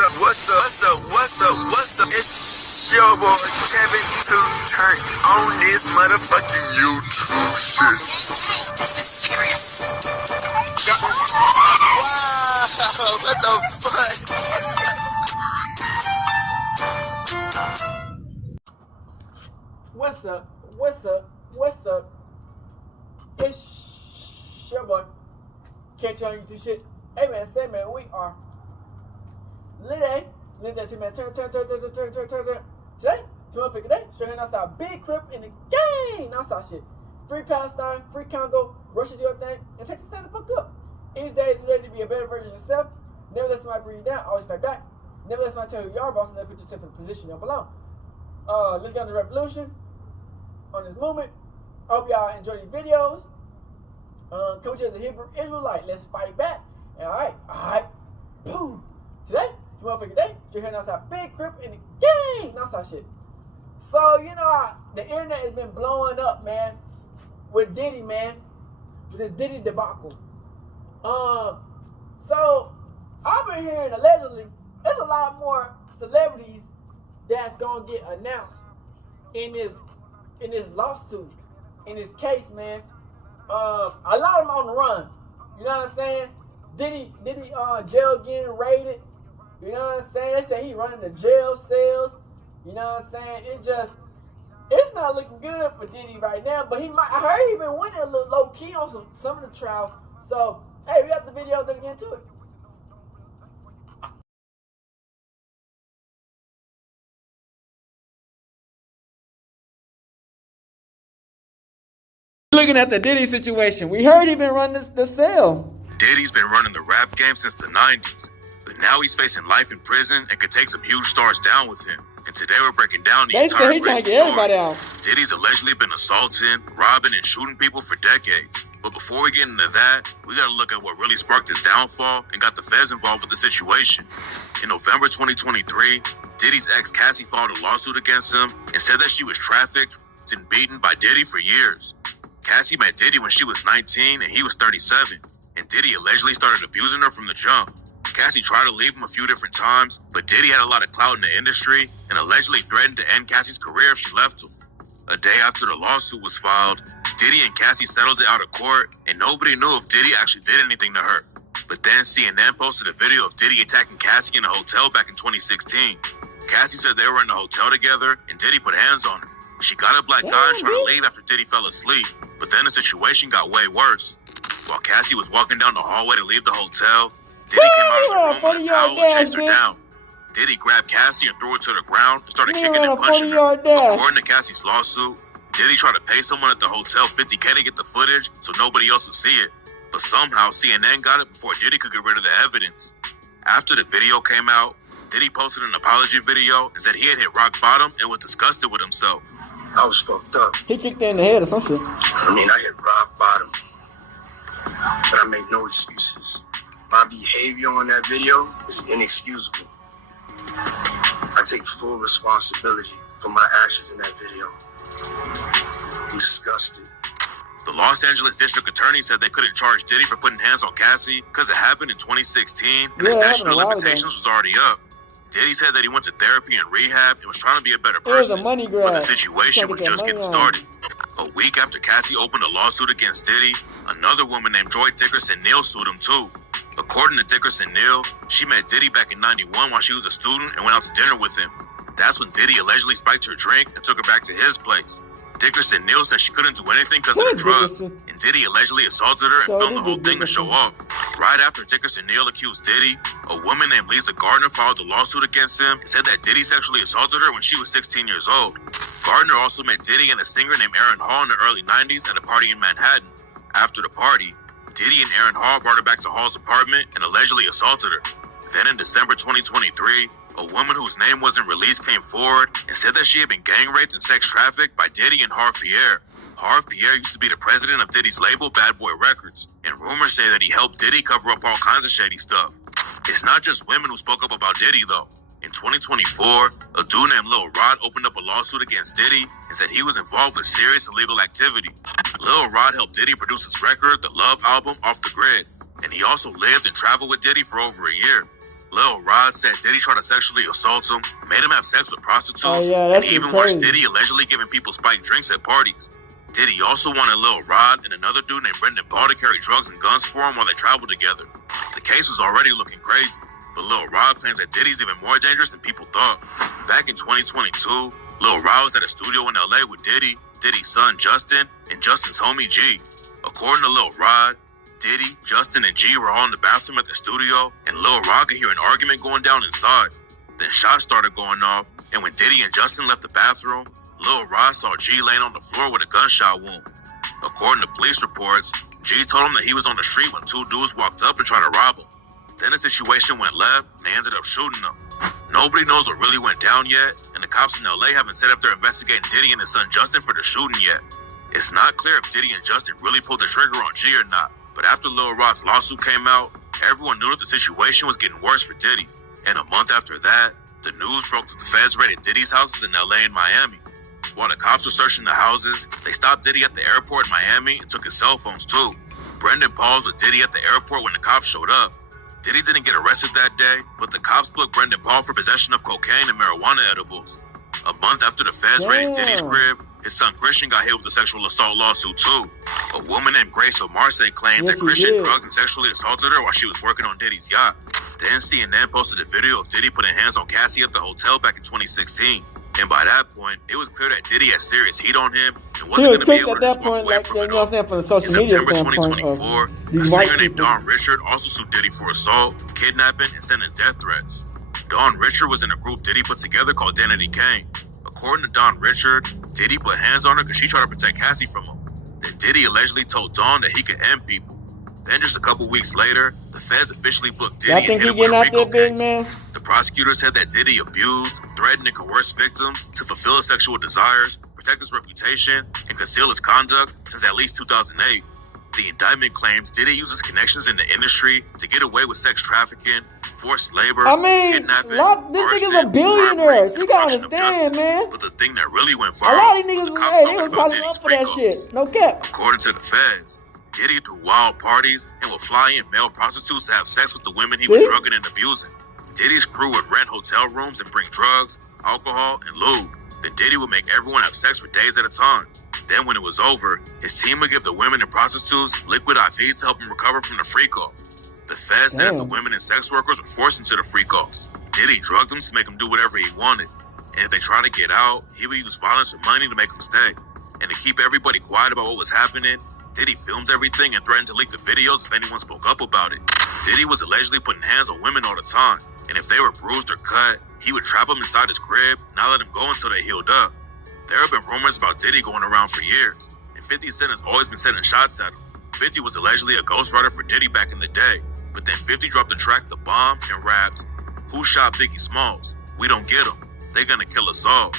What's up? It's your boy Kevin to turn on this motherfucking YouTube shit. This is serious. Wow, what the fuck? What's up? It's your boy. Can't tell you shit. Hey man, say man, we are lit that man. Turn. Today, 12 day, straight outside, big crib in the game. Outside shit. Free Palestine, free Congo, Russia do your thing, and Texas stand the fuck up. Each day is ready to be a better version of yourself. Never let somebody bring you down, always fight back. Never let somebody tell you who you are, but also never put yourself in a position you don't belong. Let's get on the revolution on this movement. I hope y'all enjoy these videos. Come to the Hebrew Israelite. Let's fight back. Alright. Boom. Today, motherfucking day, you're hearing outside big crib in the game. Outside shit. So, the internet has been blowing up, man, with Diddy, man. With this Diddy debacle. So, I've been hearing allegedly, there's a lot more celebrities that's gonna get announced in this lawsuit, in this case, man. A lot of them on the run. You know what I'm saying? Diddy jail getting raided. You know what I'm saying? They say he running the jail cells. You know what I'm saying? It's not looking good for Diddy right now. But I heard he been winning a little low key on some of the trials. So hey, we got the video. Let's get into it. Looking at the Diddy situation, we heard he been running the cell. Diddy's been running the rap game since the 90s, but now he's facing life in prison and could take some huge stars down with him. And today we're breaking down the entire crazy story. Diddy's allegedly been assaulting, robbing, and shooting people for decades. But before we get into that, we gotta look at what really sparked his downfall and got the feds involved with the situation. In November 2023, Diddy's ex Cassie filed a lawsuit against him and said that she was trafficked and beaten by Diddy for years. Cassie met Diddy when she was 19 and he was 37, and Diddy allegedly started abusing her from the jump. Cassie tried to leave him a few different times, but Diddy had a lot of clout in the industry and allegedly threatened to end Cassie's career if she left him. A day after the lawsuit was filed, Diddy and Cassie settled it out of court, and nobody knew if Diddy actually did anything to her. But then CNN posted a video of Diddy attacking Cassie in a hotel back in 2016. Cassie said they were in the hotel together, and Diddy put hands on her. She got a black eye and tried to leave after Diddy fell asleep, but then the situation got way worse. While Cassie was walking down the hallway to leave the hotel, Diddy came out of the room with a towel and chased her down. Diddy grabbed Cassie and threw her to the ground and started kicking and punching her. According to Cassie's lawsuit, Diddy tried to pay someone at the hotel $50K to get the footage so nobody else would see it. But somehow CNN got it before Diddy could get rid of the evidence. After the video came out, Diddy posted an apology video and said he had hit rock bottom and was disgusted with himself. I was fucked up. He kicked her in the head or some shit. I hit rock bottom. But I make no excuses. My behavior on that video is inexcusable. I take full responsibility for my actions in that video. I'm disgusted. The Los Angeles District Attorney said they couldn't charge Diddy for putting hands on Cassie because it happened in 2016 and the statute of limitations was already up. Diddy said that he went to therapy and rehab and was trying to be a better person, but the situation was just getting started. A week after Cassie opened a lawsuit against Diddy, another woman named Joy Dickerson-Neal sued him too. According to Dickerson-Neal, she met Diddy back in '91 while she was a student and went out to dinner with him. That's when Diddy allegedly spiked her drink and took her back to his place. Dickerson-Neal said she couldn't do anything because of the drugs, and Diddy allegedly assaulted her and filmed the whole thing to show off. Right after Dickerson-Neal accused Diddy, a woman named Lisa Gardner filed a lawsuit against him and said that Diddy sexually assaulted her when she was 16 years old. Gardner also met Diddy and a singer named Aaron Hall in the early 90s at a party in Manhattan. After the party, Diddy and Aaron Hall brought her back to Hall's apartment and allegedly assaulted her. Then in December 2023, a woman whose name wasn't released came forward and said that she had been gang raped and sex trafficked by Diddy and Harve Pierre. Harve Pierre used to be the president of Diddy's label, Bad Boy Records, and rumors say that he helped Diddy cover up all kinds of shady stuff. It's not just women who spoke up about Diddy, though. In 2024, a dude named Lil Rod opened up a lawsuit against Diddy and said he was involved with serious illegal activity. Lil Rod helped Diddy produce his record, the Love album, Off the Grid, and he also lived and traveled with Diddy for over a year. Lil Rod said Diddy tried to sexually assault him, made him have sex with prostitutes, and he even watched Diddy allegedly giving people spiked drinks at parties. Diddy also wanted Lil Rod and another dude named Brendan Paul to carry drugs and guns for him while they traveled together. The case was already looking crazy, but Lil Rod claims that Diddy's even more dangerous than people thought. Back in 2022, Lil Rod was at a studio in LA with Diddy, Diddy's son Justin, and Justin's homie G. According to Lil Rod, Diddy, Justin, and G were all in the bathroom at the studio, and Lil Rod could hear an argument going down inside. Then shots started going off, and when Diddy and Justin left the bathroom, Lil Rod saw G laying on the floor with a gunshot wound. According to police reports, G told him that he was on the street when two dudes walked up and tried to rob him. Then the situation went left, and they ended up shooting him. Nobody knows what really went down yet, and the cops in LA haven't said if they're investigating Diddy and his son Justin for the shooting yet. It's not clear if Diddy and Justin really pulled the trigger on G or not, but after Lil Rod's lawsuit came out, everyone knew that the situation was getting worse for Diddy. And a month after that, the news broke that the feds raided Diddy's houses in LA and Miami. While the cops were searching the houses, they stopped Diddy at the airport in Miami and took his cell phones too. Brendan Paul was with Diddy at the airport when the cops showed up. Diddy didn't get arrested that day, but the cops booked Brendan Paul for possession of cocaine and marijuana edibles. A month after the feds raided Diddy's crib, his son Christian got hit with a sexual assault lawsuit too. A woman named Grace O'Marse claimed that Christian drugged and sexually assaulted her while she was working on Diddy's yacht. Then CNN posted a video of Diddy putting hands on Cassie at the hotel back in 2016. And by that point, it was clear that Diddy had serious heat on him and wasn't going to be able to just walk away from it all. In September 2024, a singer named Don Richard also sued Diddy for assault, kidnapping, and sending death threats. Don Richard was in a group Diddy put together called Danity Kane. According to Don Richard, Diddy put hands on her because she tried to protect Cassie from him. Then Diddy allegedly told Don that he could end people. Then just a couple weeks later, the feds officially booked Diddy and hit him with a RICO case. The prosecutor said that Diddy abused, threatened, and coerced victims to fulfill his sexual desires, protect his reputation, and conceal his conduct since at least 2008. The indictment claims Diddy uses connections in the industry to get away with sex trafficking, forced labor, kidnapping, this nigga's a billionaire. So you gotta understand, man. But the thing that really went viral, a lot of these niggas, they was probably up for that shit. No cap. According to the feds, Diddy threw wild parties and would fly in male prostitutes to have sex with the women he was drugging and abusing. Diddy's crew would rent hotel rooms and bring drugs, alcohol, and lube. Then Diddy would make everyone have sex for days at a time. Then when it was over, his team would give the women and prostitutes liquid IVs to help them recover from the freak-off. The feds said if the women and sex workers were forced into the freak-offs, Diddy drugged them to make them do whatever he wanted. And if they tried to get out, he would use violence or money to make them stay. And to keep everybody quiet about what was happening, Diddy filmed everything and threatened to leak the videos if anyone spoke up about it. Diddy was allegedly putting hands on women all the time, and if they were bruised or cut, he would trap them inside his crib, not let them go until they healed up. There have been rumors about Diddy going around for years, and 50 Cent has always been sending shots at him. 50 was allegedly a ghostwriter for Diddy back in the day, but then 50 dropped the track The Bomb and raps, "Who shot Biggie Smalls? We don't get him. They gonna kill us all."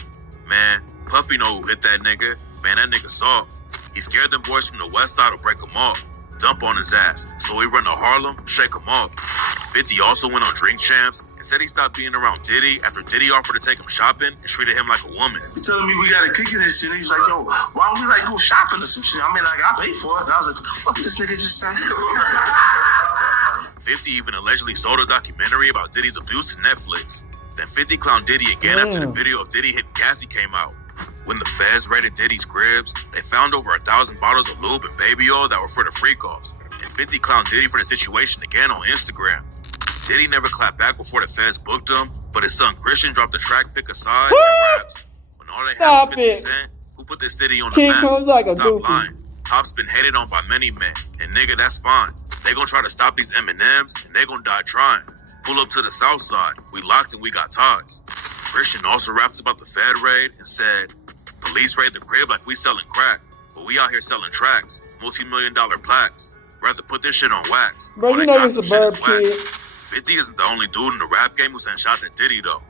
Man, Puffy know who hit that nigga. Man, that nigga saw. He scared them boys from the west side to break him off. Dump on his ass. So he run to Harlem, shake him off. 50 also went on Drink Champs and said he stopped being around Diddy after Diddy offered to take him shopping and treated him like a woman. He telling me we gotta kick it and shit. He's like, yo, why don't we like go shopping or some shit? I mean, like, I pay for it. And I was like, what the fuck this nigga just said? 50 even allegedly sold a documentary about Diddy's abuse to Netflix. Then 50 clowned Diddy again after the video of Diddy hitting Cassie came out. When the feds raided Diddy's cribs, they found over 1,000 bottles of lube and baby oil that were for the freak-offs. And 50 clowned Diddy for the situation again on Instagram. Diddy never clapped back before the feds booked him, but his son Christian dropped the track Pick a Side and rapped, "When all they had was 50 Cent, who put this city on the map? Stop lying. Pop's been hated on by many men, and nigga, that's fine. They gonna try to stop these M&Ms, and they gonna die trying. Pull up to the south side. We locked and we got ties." Christian also raps about the Fed raid and said, "Police raid the crib like we selling crack, but we out here selling tracks, multi-million-dollar plaques. Rather put this shit on wax." Bro, you know you're a suburb kid. 50 isn't the only dude in the rap game who sent shots at Diddy though.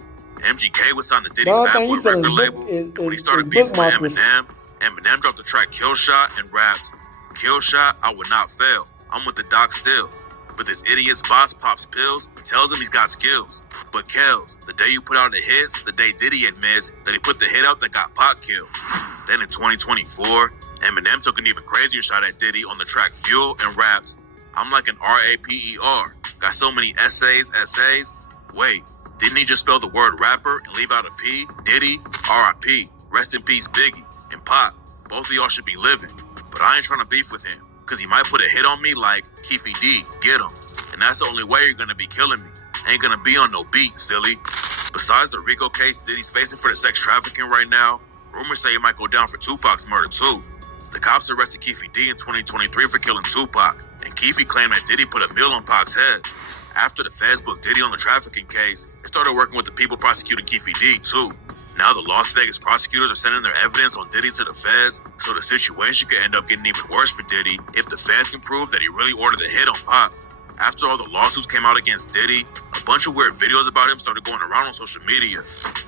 MGK was signed to Diddy's Bad Boy record label, and when he started beefing with Eminem dropped the track Kill Shot and rapped, "Kill Shot, I would not fail. I'm with the doc still. But this idiot's boss pops pills and tells him he's got skills. But Kells, the day you put out the hits, the day Diddy admits that he put the hit out that got Pac killed." Then in 2024, Eminem took an even crazier shot at Diddy on the track Fuel and raps, "I'm like an RAPER. Got so many essays, Wait, didn't he just spell the word rapper and leave out a P? Diddy, R.I.P. Rest in peace, Biggie. And Pop, both of y'all should be living. But I ain't trying to beef with him, because he might put a hit on me like Keefy D, get him. And that's the only way you're gonna be killing me. Ain't gonna be on no beat, silly. Besides the Rico case Diddy's facing for the sex trafficking right now, rumors say he might go down for Tupac's murder too. The cops arrested Keefy D in 2023 for killing Tupac, and Keefy claimed that Diddy put a meal on Pac's head. After the feds booked Diddy on the trafficking case, they started working with the people prosecuting Keefy D too. Now the Las Vegas prosecutors are sending their evidence on Diddy to the feds, so the situation could end up getting even worse for Diddy if the feds can prove that he really ordered the hit on Pac. After all the lawsuits came out against Diddy, a bunch of weird videos about him started going around on social media.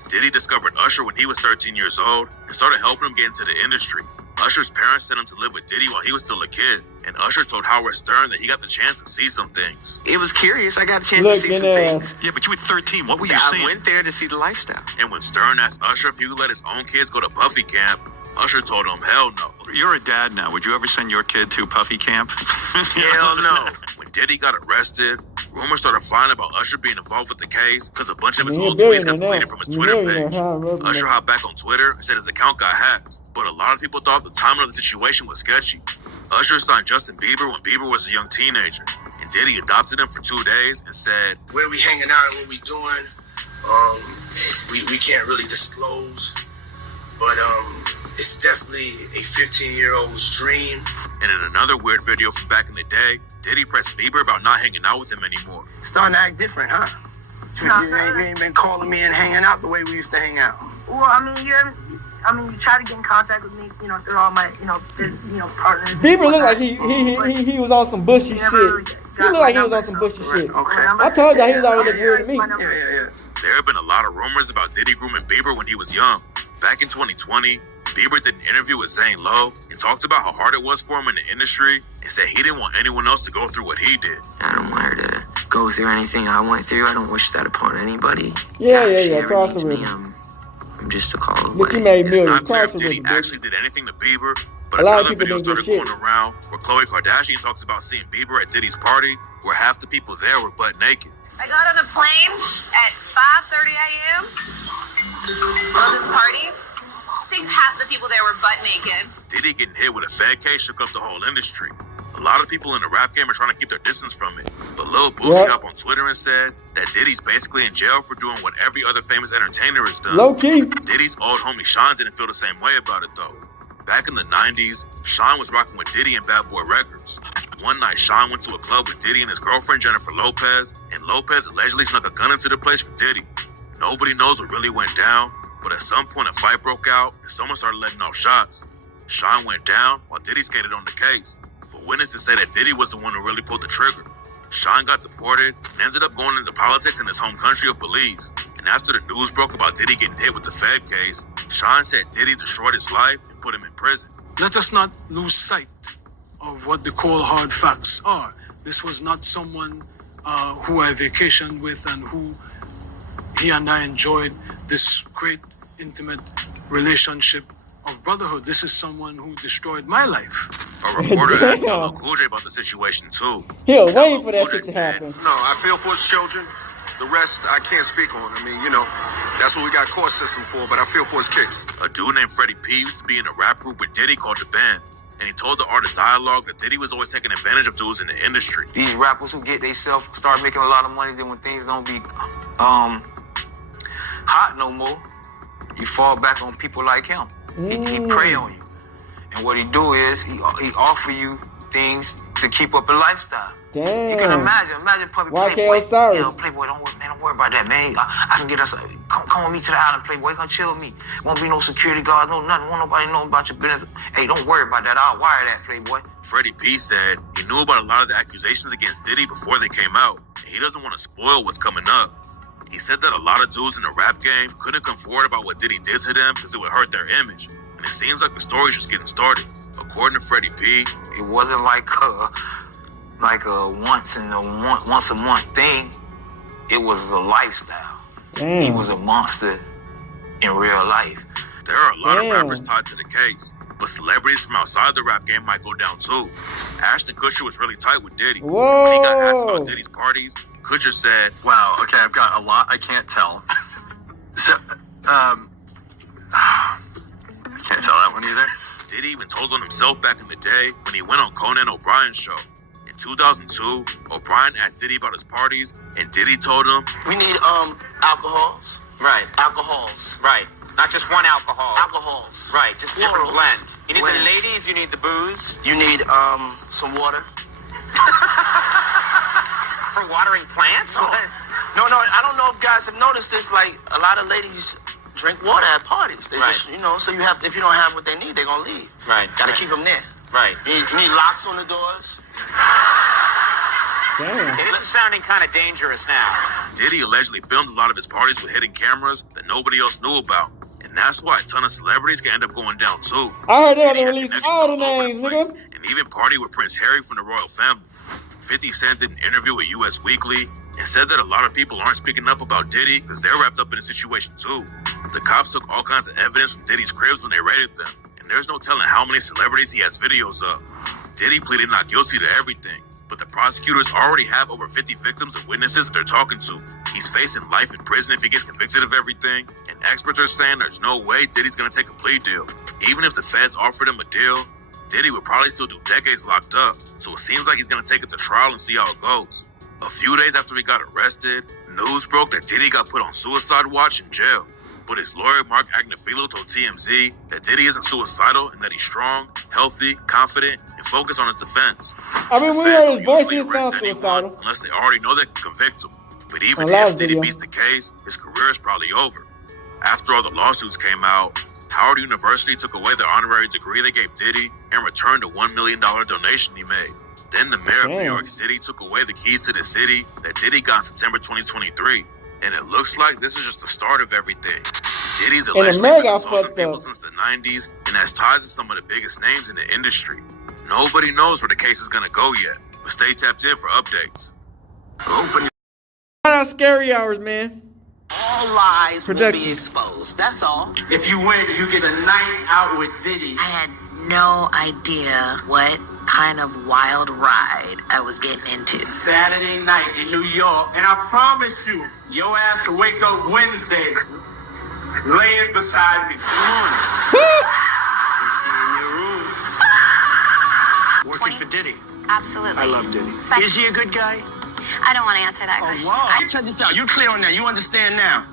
Diddy discovered Usher when he was 13 years old and started helping him get into the industry. Usher's parents sent him to live with Diddy while he was still a kid, and Usher told Howard Stern that he got the chance to see some things. It was curious. I got a chance to see some things. Yeah, but you were 13. What were you saying? I went there to see the lifestyle. And when Stern asked Usher if he would let his own kids go to Puffy camp, Usher told him, hell no. You're a dad now. Would you ever send your kid to Puffy camp? Hell no. When Diddy got arrested, rumors started flying about Usher being involved with the case because a bunch of his old tweets got deleted from his Twitter page. Usher hopped back on Twitter and said his account got hacked. But a lot of people thought the timing of the situation was sketchy. Usher signed Justin Bieber when Bieber was a young teenager, and Diddy adopted him for 2 days and said, where we hanging out and what we doing, we can't really disclose, but it's definitely a 15-year-old's dream. And in another weird video from back in the day, Diddy pressed Bieber about not hanging out with him anymore. Starting to act different, huh? You ain't been calling me and hanging out the way we used to hang out. Well, you try to get in contact with me, through all my, partners. Bieber looked like he was on some bushy shit. He looked like he was on some bushy shit. Okay. I told y'all he was already weird to me. Yeah. There have been a lot of rumors about Diddy grooming Bieber when he was young. Back in 2020, Bieber did an interview with Zane Lowe and talked about how hard it was for him in the industry and said he didn't want anyone else to go through what he did. I don't want her to go through anything I went through. I don't wish that upon anybody. Yeah. Cross the river. I'm just a call away. But you made It's millions. not clear Cross if the Diddy river. actually did anything to Bieber, but A lot of another people video didn't started do shit. going around where Khloe Kardashian talks about seeing Bieber at Diddy's party where half the people there were butt naked. I got on a plane at 5:30 a.m. on this party. I think half the people there were butt naked. Diddy getting hit with a Fed case shook up the whole industry. A lot of people in the rap game are trying to keep their distance from it. But Lil Boosie up on Twitter and said that Diddy's basically in jail for doing what every other famous entertainer has done. Low key. Diddy's old homie Sean didn't feel the same way about it though. Back in the 90s, Sean was rocking with Diddy and Bad Boy Records. One night, Sean went to a club with Diddy and his girlfriend Jennifer Lopez, and Lopez allegedly snuck a gun into the place for Diddy. Nobody knows what really went down, but at some point a fight broke out and someone started letting off shots. Sean went down while Diddy skated on the case, but witnesses say that Diddy was the one who really pulled the trigger. Sean got deported and ended up going into politics in his home country of Belize. And after the news broke about Diddy getting hit with the Fed case, Sean said Diddy destroyed his life and put him in prison. Let us not lose sight of what the cold hard facts are. This was not someone who I vacationed with and who he and I enjoyed this great intimate relationship of brotherhood. This is someone who destroyed my life. A reporter asked LL Cool J about the situation too. He was waiting for that shit to happen. No, I feel for his children. The rest, I can't speak on. I mean, that's what we got court system for, but I feel for his kids. A dude named Freddie P used to be in a rap group with Diddy called The Band, and he told the Art of Dialogue that Diddy was always taking advantage of dudes in the industry. These rappers who get themselves start making a lot of money, then when things don't be hot no more, you fall back on people like him. He prey on you. And what he do is he offer you things to keep up a lifestyle. Damn. You can imagine Puppy Playboy. Playboy, don't worry about that, man. I can get us, come with me to the island, Playboy. Come chill with me. Won't be no security guards, no nothing. Won't nobody know about your business. Hey, don't worry about that. I'll wire that, Playboy. Freddie P said he knew about a lot of the accusations against Diddy before they came out, and he doesn't want to spoil what's coming up. He said that a lot of dudes in the rap game couldn't come forward about what Diddy did to them because it would hurt their image. And it seems like the story's just getting started. According to Freddie P, it wasn't like a once a month thing. It was a lifestyle. Damn. He was a monster in real life. There are a lot of rappers tied to the case, but celebrities from outside the rap game might go down too. Ashton Kutcher was really tight with Diddy. Whoa. When he got asked about Diddy's parties, Kutcher said, "Wow, okay, I've got a lot I can't tell." So, I can't tell that one either. Diddy even told on himself back in the day when he went on Conan O'Brien's show. In 2002, O'Brien asked Diddy about his parties, and Diddy told him, "We need alcohols." Right. Alcohols. Right. Not just one alcohol. Alcohols. Right. Just different Plurals. blend. You need Blends. the ladies, you need the booze. You need some water. For watering plants? No. No, I don't know if guys have noticed this. Like, a lot of ladies drink water at parties. They just, so you have, if you don't have what they need, they're gonna leave. Right. Gotta keep them there. Right. You need locks on the doors. Damn. Okay, this is sounding kind of dangerous now. Diddy allegedly filmed a lot of his parties with hidden cameras that nobody else knew about. And that's why a ton of celebrities can end up going down too. I heard they had Diddy to had release connections all the all over names, place, nigga. and even party with Prince Harry from the royal family. 50 Cent did an interview with US Weekly and said that a lot of people aren't speaking up about Diddy because they're wrapped up in the situation too. The cops took all kinds of evidence from Diddy's cribs when they raided them, and there's no telling how many celebrities he has videos of. Diddy pleaded not guilty to everything, but the prosecutors already have over 50 victims and witnesses they're talking to. He's facing life in prison if he gets convicted of everything, and experts are saying there's no way Diddy's gonna take a plea deal. Even if the feds offered him a deal, Diddy would probably still do decades locked up, so it seems like he's gonna take it to trial and see how it goes. A few days after he got arrested, news broke that Diddy got put on suicide watch in jail. But his lawyer, Mark Agnifilo, told TMZ that Diddy isn't suicidal and that he's strong, healthy, confident, and focused on his defense. I mean, we heard his voice, he sounds suicidal. Unless they already know they can convict him. But even A lot if of Diddy videos. beats the case, his career is probably over. After all the lawsuits came out, Howard University took away the honorary degree they gave Diddy and returned a $1 million donation he made. Then the mayor of New York City took away the keys to the city that Diddy got in September 2023. And it looks like this is just the start of everything. Diddy's allegedly been assaulting people since the 90s and has ties to some of the biggest names in the industry. Nobody knows where the case is gonna go yet, but stay tapped in for updates. Shout out Scary Hours, man. All lies will be exposed. That's all. If you win, you get a night out with Diddy. I had no idea what kind of wild ride I was getting into. Saturday night in New York, and I promise you, your ass will wake up Wednesday laying beside me. Come on. Can see you in your room. Working for Diddy. Absolutely. I love Diddy. Is he a good guy? I don't want to answer that question. Wow. Check this out. You clear on that. You understand now.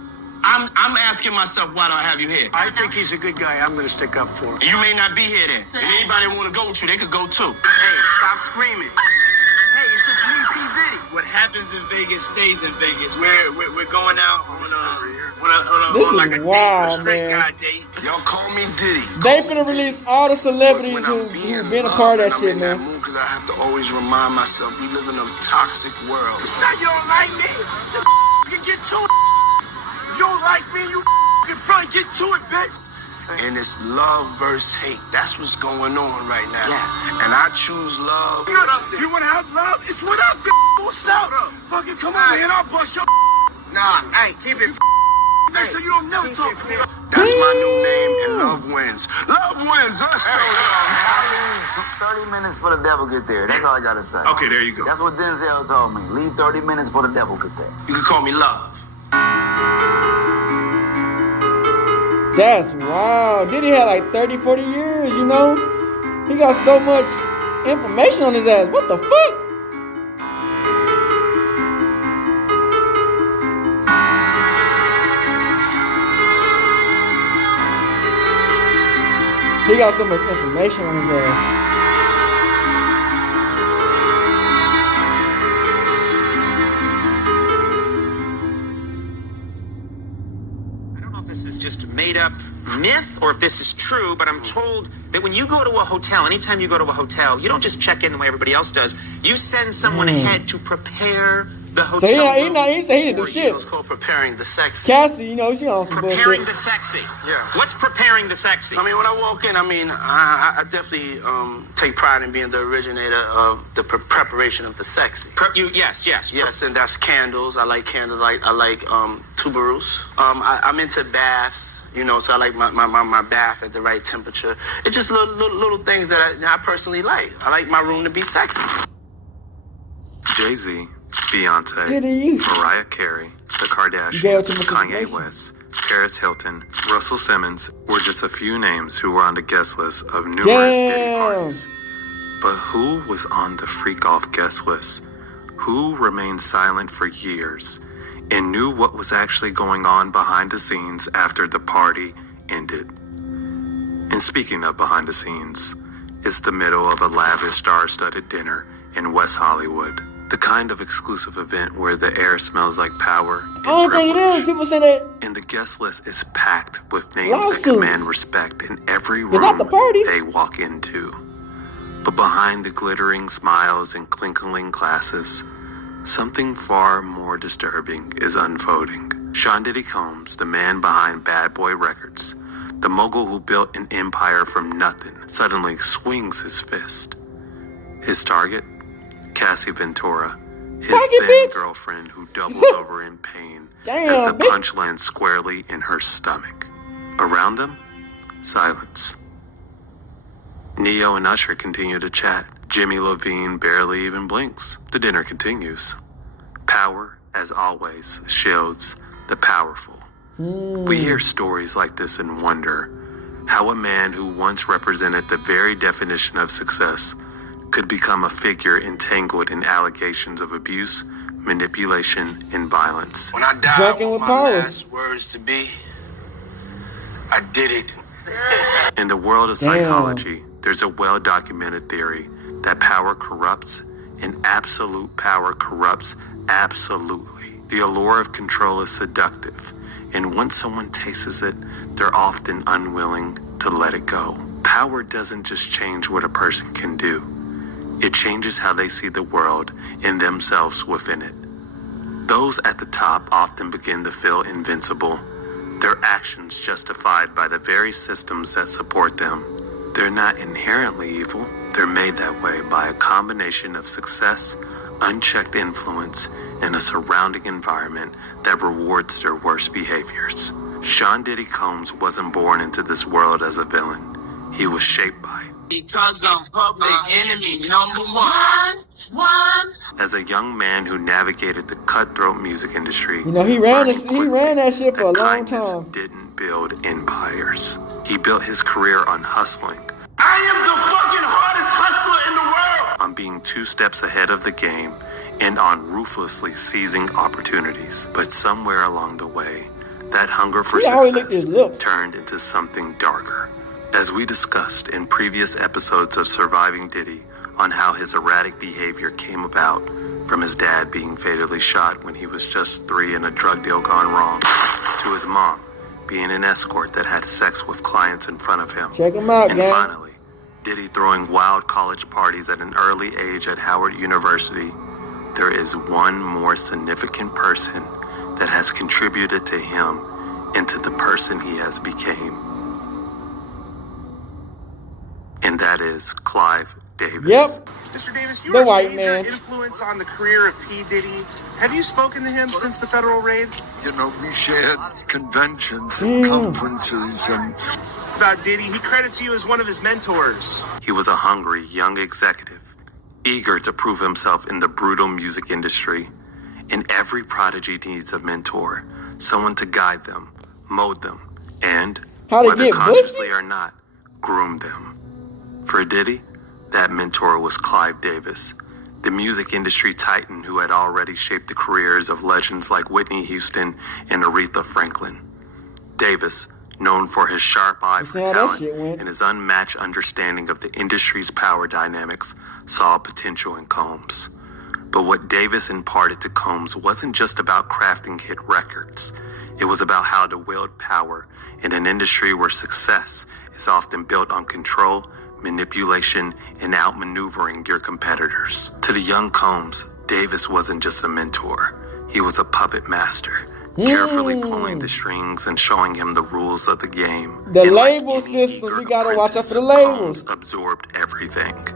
I'm asking myself, why do I have you here? I think he's a good guy. I'm going to stick up for him. You may not be here then. If anybody want to go with you, they could go too. Hey, stop screaming. Hey, it's just me, P. Diddy. What happens in Vegas stays in Vegas. We're going out on like a wild, date, a straight man. guy date. Y'all call me Diddy. They finna release all the celebrities who've been a part of that shit, man. Because I have to always remind myself we live in a toxic world. You say you don't like me? You can get to it. If you don't like me, you in front, get to it, bitch. And it's love versus hate. That's what's going on right now. Yeah. And I choose love. You want to have love? It's what up, what's up? Fucking come on, man, I'll bust your Nah, hey, keep it Make sure you don't never talk to me. That's my new name, and love wins. Love wins. Let's go. 30 minutes for the devil get there. That's all I gotta say. Okay, there you go. That's what Denzel told me. Leave 30 minutes for the devil get there. You can call me Love. That's wild. Diddy had like 30, 40 years, you know? He got so much information on his ass. What the fuck? He got so much information on his ass. I don't know if this is just made up myth or if this is true, but I'm told that when you go to a hotel, anytime you go to a hotel, you don't just check in the way everybody else does. You send someone ahead to prepare the hotel So room. he said he didn't do shit. It's called preparing the sexy. Cassie, you know, she on some Preparing bullshit. the sexy. Yeah. What's preparing the sexy? I mean, when I walk in, I definitely take pride in being the originator of the preparation of the sexy. Yes. Yes, and that's candles. I like candles. I like tuberose. I'm into baths, you know, so I like my bath at the right temperature. It's just little things that I personally like. I like my room to be sexy. Jay-Z Beyonce, Diddy. Mariah Carey, the Kardashians, Kanye West, Paris Hilton, Russell Simmons were just a few names who were on the guest list of numerous Diddy parties. But who was on the freak-off guest list? Who remained silent for years and knew what was actually going on behind the scenes after the party ended? And speaking of behind the scenes, it's the middle of a lavish star-studded dinner in West Hollywood. The kind of exclusive event where the air smells like power and I don't think it is. People say that. And the guest list is packed with names that command respect in every room they walk into. But behind the glittering smiles and clinking glasses, something far more disturbing is unfolding. Sean Diddy Combs, the man behind Bad Boy Records, the mogul who built an empire from nothing, suddenly swings his fist. His target? Cassie Ventura, his then girlfriend who doubles over in pain as the punch lands squarely in her stomach. Around them, silence. Neo and Usher continue to chat. Jimmy Levine barely even blinks. The dinner continues. Power, as always, shields the powerful. We hear stories like this and wonder how a man who once represented the very definition of success could become a figure entangled in allegations of abuse, manipulation, and violence. When I die, I want my last words to be, I did it. In the world of psychology, there's a well-documented theory that power corrupts, and absolute power corrupts absolutely. The allure of control is seductive, and once someone tastes it, they're often unwilling to let it go. Power doesn't just change what a person can do. It changes how they see the world and themselves within it. Those at the top often begin to feel invincible, their actions justified by the very systems that support them. They're not inherently evil. They're made that way by a combination of success, unchecked influence, and a surrounding environment that rewards their worst behaviors. Sean Diddy Combs wasn't born into this world as a villain. He was shaped by it. Because I'm public enemy number one. As a young man who navigated the cutthroat music industry, you know, he ran that shit for a long time. Didn't build empires. He built his career on hustling. I am the fucking hardest hustler in the world. On being 2 steps ahead of the game and on ruthlessly seizing opportunities. But somewhere along the way, that hunger for success turned into something darker. As we discussed in previous episodes of Surviving Diddy on how his erratic behavior came about from his dad being fatally shot when he was just 3 in a drug deal gone wrong, to his mom being an escort that had sex with clients in front of him. Check him out, and finally, Diddy throwing wild college parties at an early age at Howard University, there is one more significant person that has contributed to him and to the person he has became. And that is Clive Davis. Yep. Mr. Davis, you are a major influence on the career of P. Diddy. Have you spoken to him since the federal raid? You know, we shared conventions and conferences and... About Diddy, he credits you as one of his mentors. He was a hungry young executive, eager to prove himself in the brutal music industry. And every prodigy needs a mentor, someone to guide them, mold them, and, whether consciously or not, groom them. For Diddy, that mentor was Clive Davis, the music industry titan who had already shaped the careers of legends like Whitney Houston and Aretha Franklin. Davis, known for his sharp eye for talent and his unmatched understanding of the industry's power dynamics, saw potential in Combs. But what Davis imparted to Combs wasn't just about crafting hit records. It was about how to wield power in an industry where success is often built on control, manipulation, and outmaneuvering your competitors. To the young Combs, Davis wasn't just a mentor. He was a puppet master, carefully pulling the strings and showing him the rules of the game. The label system, you gotta watch out for the labels. Combs absorbed everything.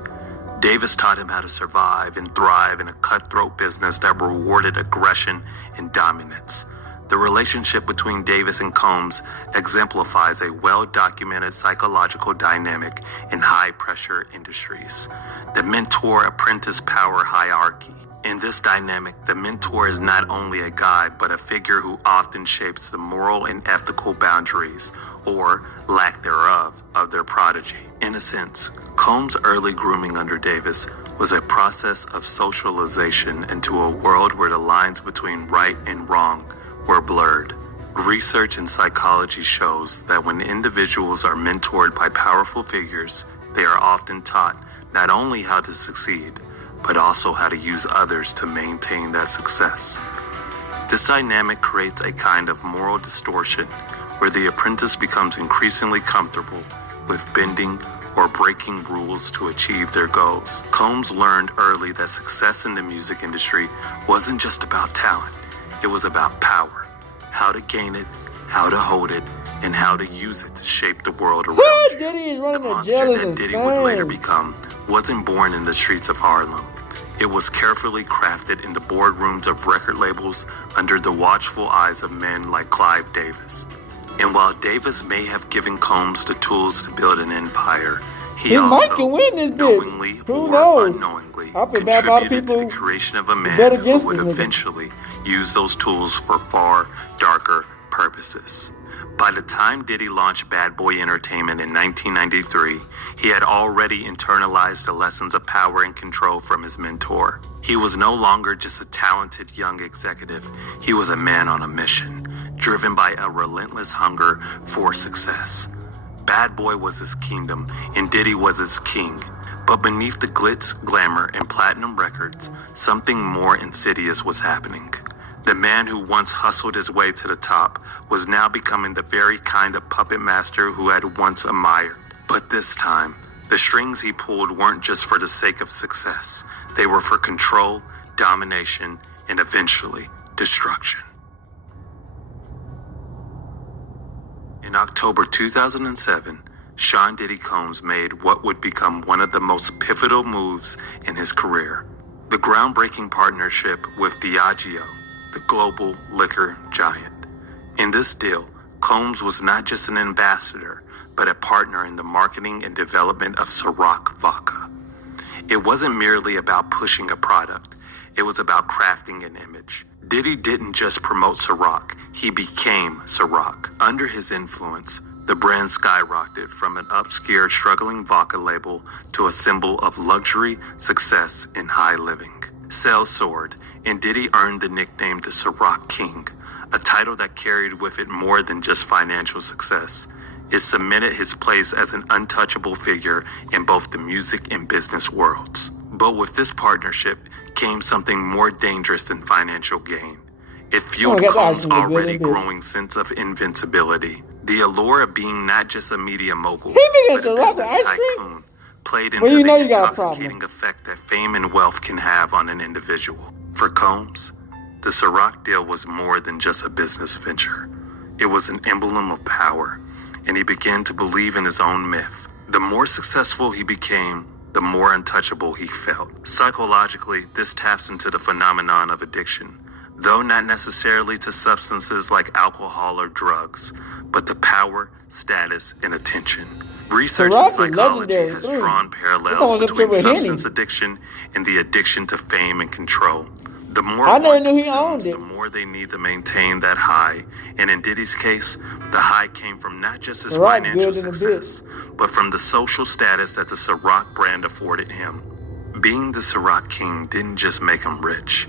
Davis taught him how to survive and thrive in a cutthroat business that rewarded aggression and dominance. The relationship between Davis and Combs exemplifies a well-documented psychological dynamic in high-pressure industries, the mentor-apprentice power hierarchy. In this dynamic, the mentor is not only a guide, but a figure who often shapes the moral and ethical boundaries, or lack thereof, of their prodigy. In a sense, Combs' early grooming under Davis was a process of socialization into a world where the lines between right and wrong were blurred. Research in psychology shows that when individuals are mentored by powerful figures, they are often taught not only how to succeed, but also how to use others to maintain that success. This dynamic creates a kind of moral distortion where the apprentice becomes increasingly comfortable with bending or breaking rules to achieve their goals. Combs learned early that success in the music industry wasn't just about talent. It was about power, how to gain it, how to hold it, and how to use it to shape the world around you. Diddy is running The a monster jail that is Diddy would later insane. become wasn't born in the streets of Harlem. It was carefully crafted in the boardrooms of record labels under the watchful eyes of men like Clive Davis. And while Davis may have given Combs the tools to build an empire, he might also, can win this bitch. knowingly Who or knows? unknowingly, I feel bad for all the contributed to people the creation of a bet man who against would this nigga. eventually use those tools for far darker purposes. By the time Diddy launched Bad Boy Entertainment in 1993, he had already internalized the lessons of power and control from his mentor. He was no longer just a talented young executive. He was a man on a mission, driven by a relentless hunger for success. Bad Boy was his kingdom, and Diddy was his king. But beneath the glitz, glamour, and platinum records, something more insidious was happening. The man who once hustled his way to the top was now becoming the very kind of puppet master who had once admired. But this time, the strings he pulled weren't just for the sake of success. They were for control, domination, and eventually, destruction. In October 2007, Sean Diddy Combs made what would become one of the most pivotal moves in his career. The groundbreaking partnership with Diageo, the global liquor giant. In this deal, Combs was not just an ambassador, but a partner in the marketing and development of Ciroc vodka. It wasn't merely about pushing a product, it was about crafting an image. Diddy didn't just promote Ciroc, he became Ciroc. Under his influence, the brand skyrocketed from an obscure, struggling vodka label to a symbol of luxury, success, and high living. Sales soared, and Diddy earned the nickname the Ciroc King, a title that carried with it more than just financial success. It cemented his place as an untouchable figure in both the music and business worlds. But with this partnership came something more dangerous than financial gain. It fueled Combs' already growing sense of invincibility. The allure of being not just a media mogul, but a business tycoon, played into the intoxicating effect that fame and wealth can have on an individual. For Combs, the Ciroc deal was more than just a business venture. It was an emblem of power, and he began to believe in his own myth. The more successful he became, the more untouchable he felt. Psychologically, this taps into the phenomenon of addiction, though not necessarily to substances like alcohol or drugs, but to power, status, and attention. Research in psychology has drawn parallels between substance addiction and the addiction to fame and control. The more one consumes, the more they need to maintain that high. And in Diddy's case, the high came from not just his financial success, but from the social status that the Ciroc brand afforded him. Being the Ciroc King didn't just make him rich.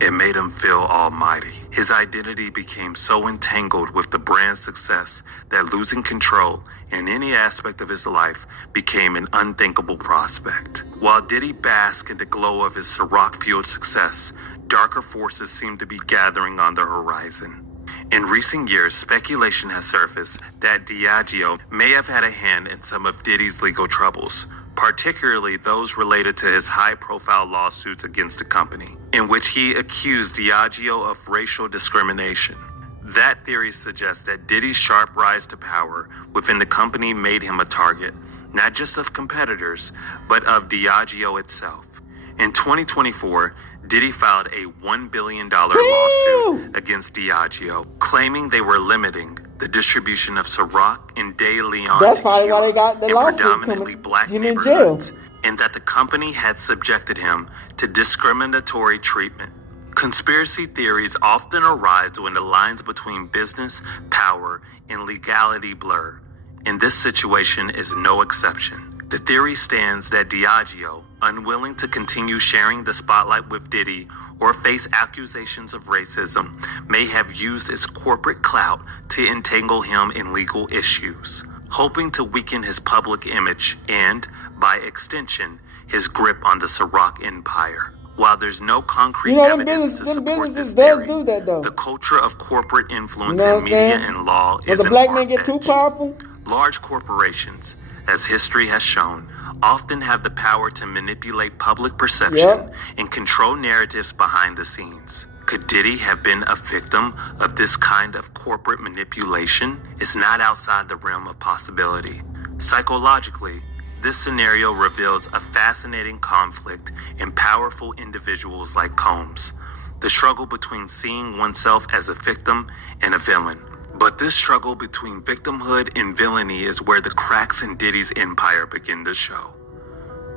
It made him feel almighty. His identity became so entangled with the brand's success that losing control in any aspect of his life became an unthinkable prospect. While Diddy basked in the glow of his Ciroc-fueled success, darker forces seemed to be gathering on the horizon. In recent years, speculation has surfaced that Diageo may have had a hand in some of Diddy's legal troubles, particularly those related to his high-profile lawsuits against the company, in which he accused Diageo of racial discrimination. That theory suggests that Diddy's sharp rise to power within the company made him a target, not just of competitors, but of Diageo itself. In 2024, Diddy filed a $1 billion lawsuit against Diageo, claiming they were limiting the distribution of Ciroc and De Leon That's probably why they got the in lawsuit predominantly coming. black Him in jail. neighborhoods, and that the company had subjected him to discriminatory treatment. Conspiracy theories often arise when the lines between business, power, and legality blur, and this situation is no exception. The theory stands that Diageo, unwilling to continue sharing the spotlight with Diddy or face accusations of racism, may have used its corporate clout to entangle him in legal issues, hoping to weaken his public image and, by extension, his grip on the Ciroc empire. While there's no concrete evidence to support this theory, the culture of corporate influence in media and law is isn't a black man get too powerful? Large corporations, as history has shown, often have the power to manipulate public perception and control narratives behind the scenes. Could Diddy have been a victim of this kind of corporate manipulation? It's not outside the realm of possibility. Psychologically, this scenario reveals a fascinating conflict in powerful individuals like Combs, the struggle between seeing oneself as a victim and a villain. But this struggle between victimhood and villainy is where the cracks in Diddy's empire begin to show.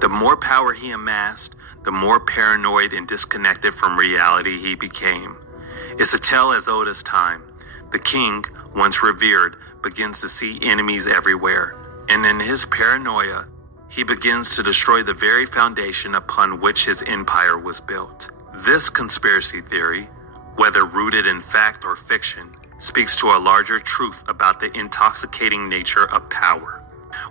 The more power he amassed, the more paranoid and disconnected from reality he became. It's a tale as old as time. The king, once revered, begins to see enemies everywhere, and in his paranoia, he begins to destroy the very foundation upon which his empire was built. This conspiracy theory, whether rooted in fact or fiction, speaks to a larger truth about the intoxicating nature of power.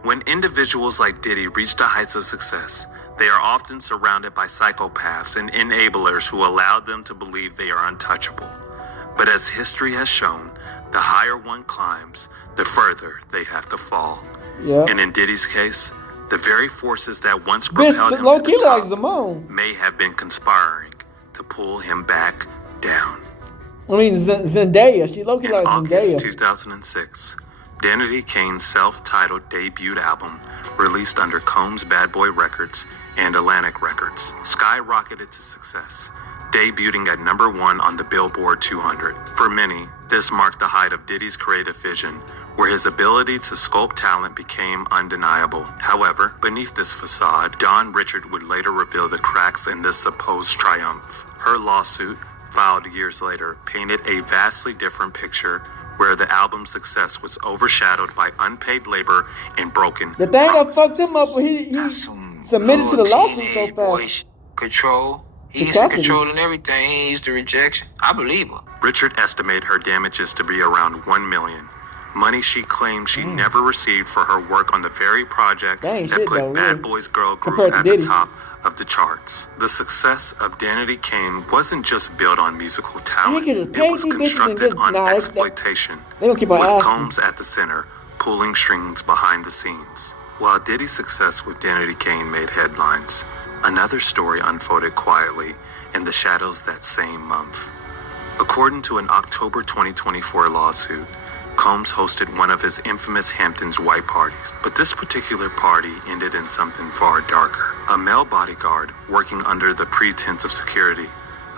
When individuals like Diddy reach the heights of success, they are often surrounded by psychopaths and enablers who allow them to believe they are untouchable. But as history has shown, the higher one climbs, the further they have to fall. And in Diddy's case, the very forces that once propelled him to the top may have been conspiring to pull him back down. I mean, Zendaya. She low-key like Zendaya. In August 2006, Danity Kane's self-titled debut album, released under Combs Bad Boy Records and Atlantic Records, skyrocketed to success, debuting at number 1 on the Billboard 200. For many, this marked the height of Diddy's creative vision, where his ability to sculpt talent became undeniable. However, beneath this facade, Dawn Richard would later reveal the cracks in this supposed triumph. Her lawsuit, filed years later, painted a vastly different picture, where the album's success was overshadowed by unpaid labor and broken The thing that fucked him up when he submitted to the lawsuit so fast. Control. He's in control and everything. He used the rejection. I believe her. Richard estimated her damages to be around $1 million. Money she claimed she never received for her work on the very project that put Bad Boys Girl Group at the top of the charts. The success of Danity Kane wasn't just built on musical talent. It was constructed on exploitation, with Combs at the center, pulling strings behind the scenes. While Diddy's success with Danity Kane made headlines, another story unfolded quietly in the shadows that same month. According to an October 2024 lawsuit, Combs hosted one of his infamous Hamptons white parties, but this particular party ended in something far darker. A male bodyguard, working under the pretense of security,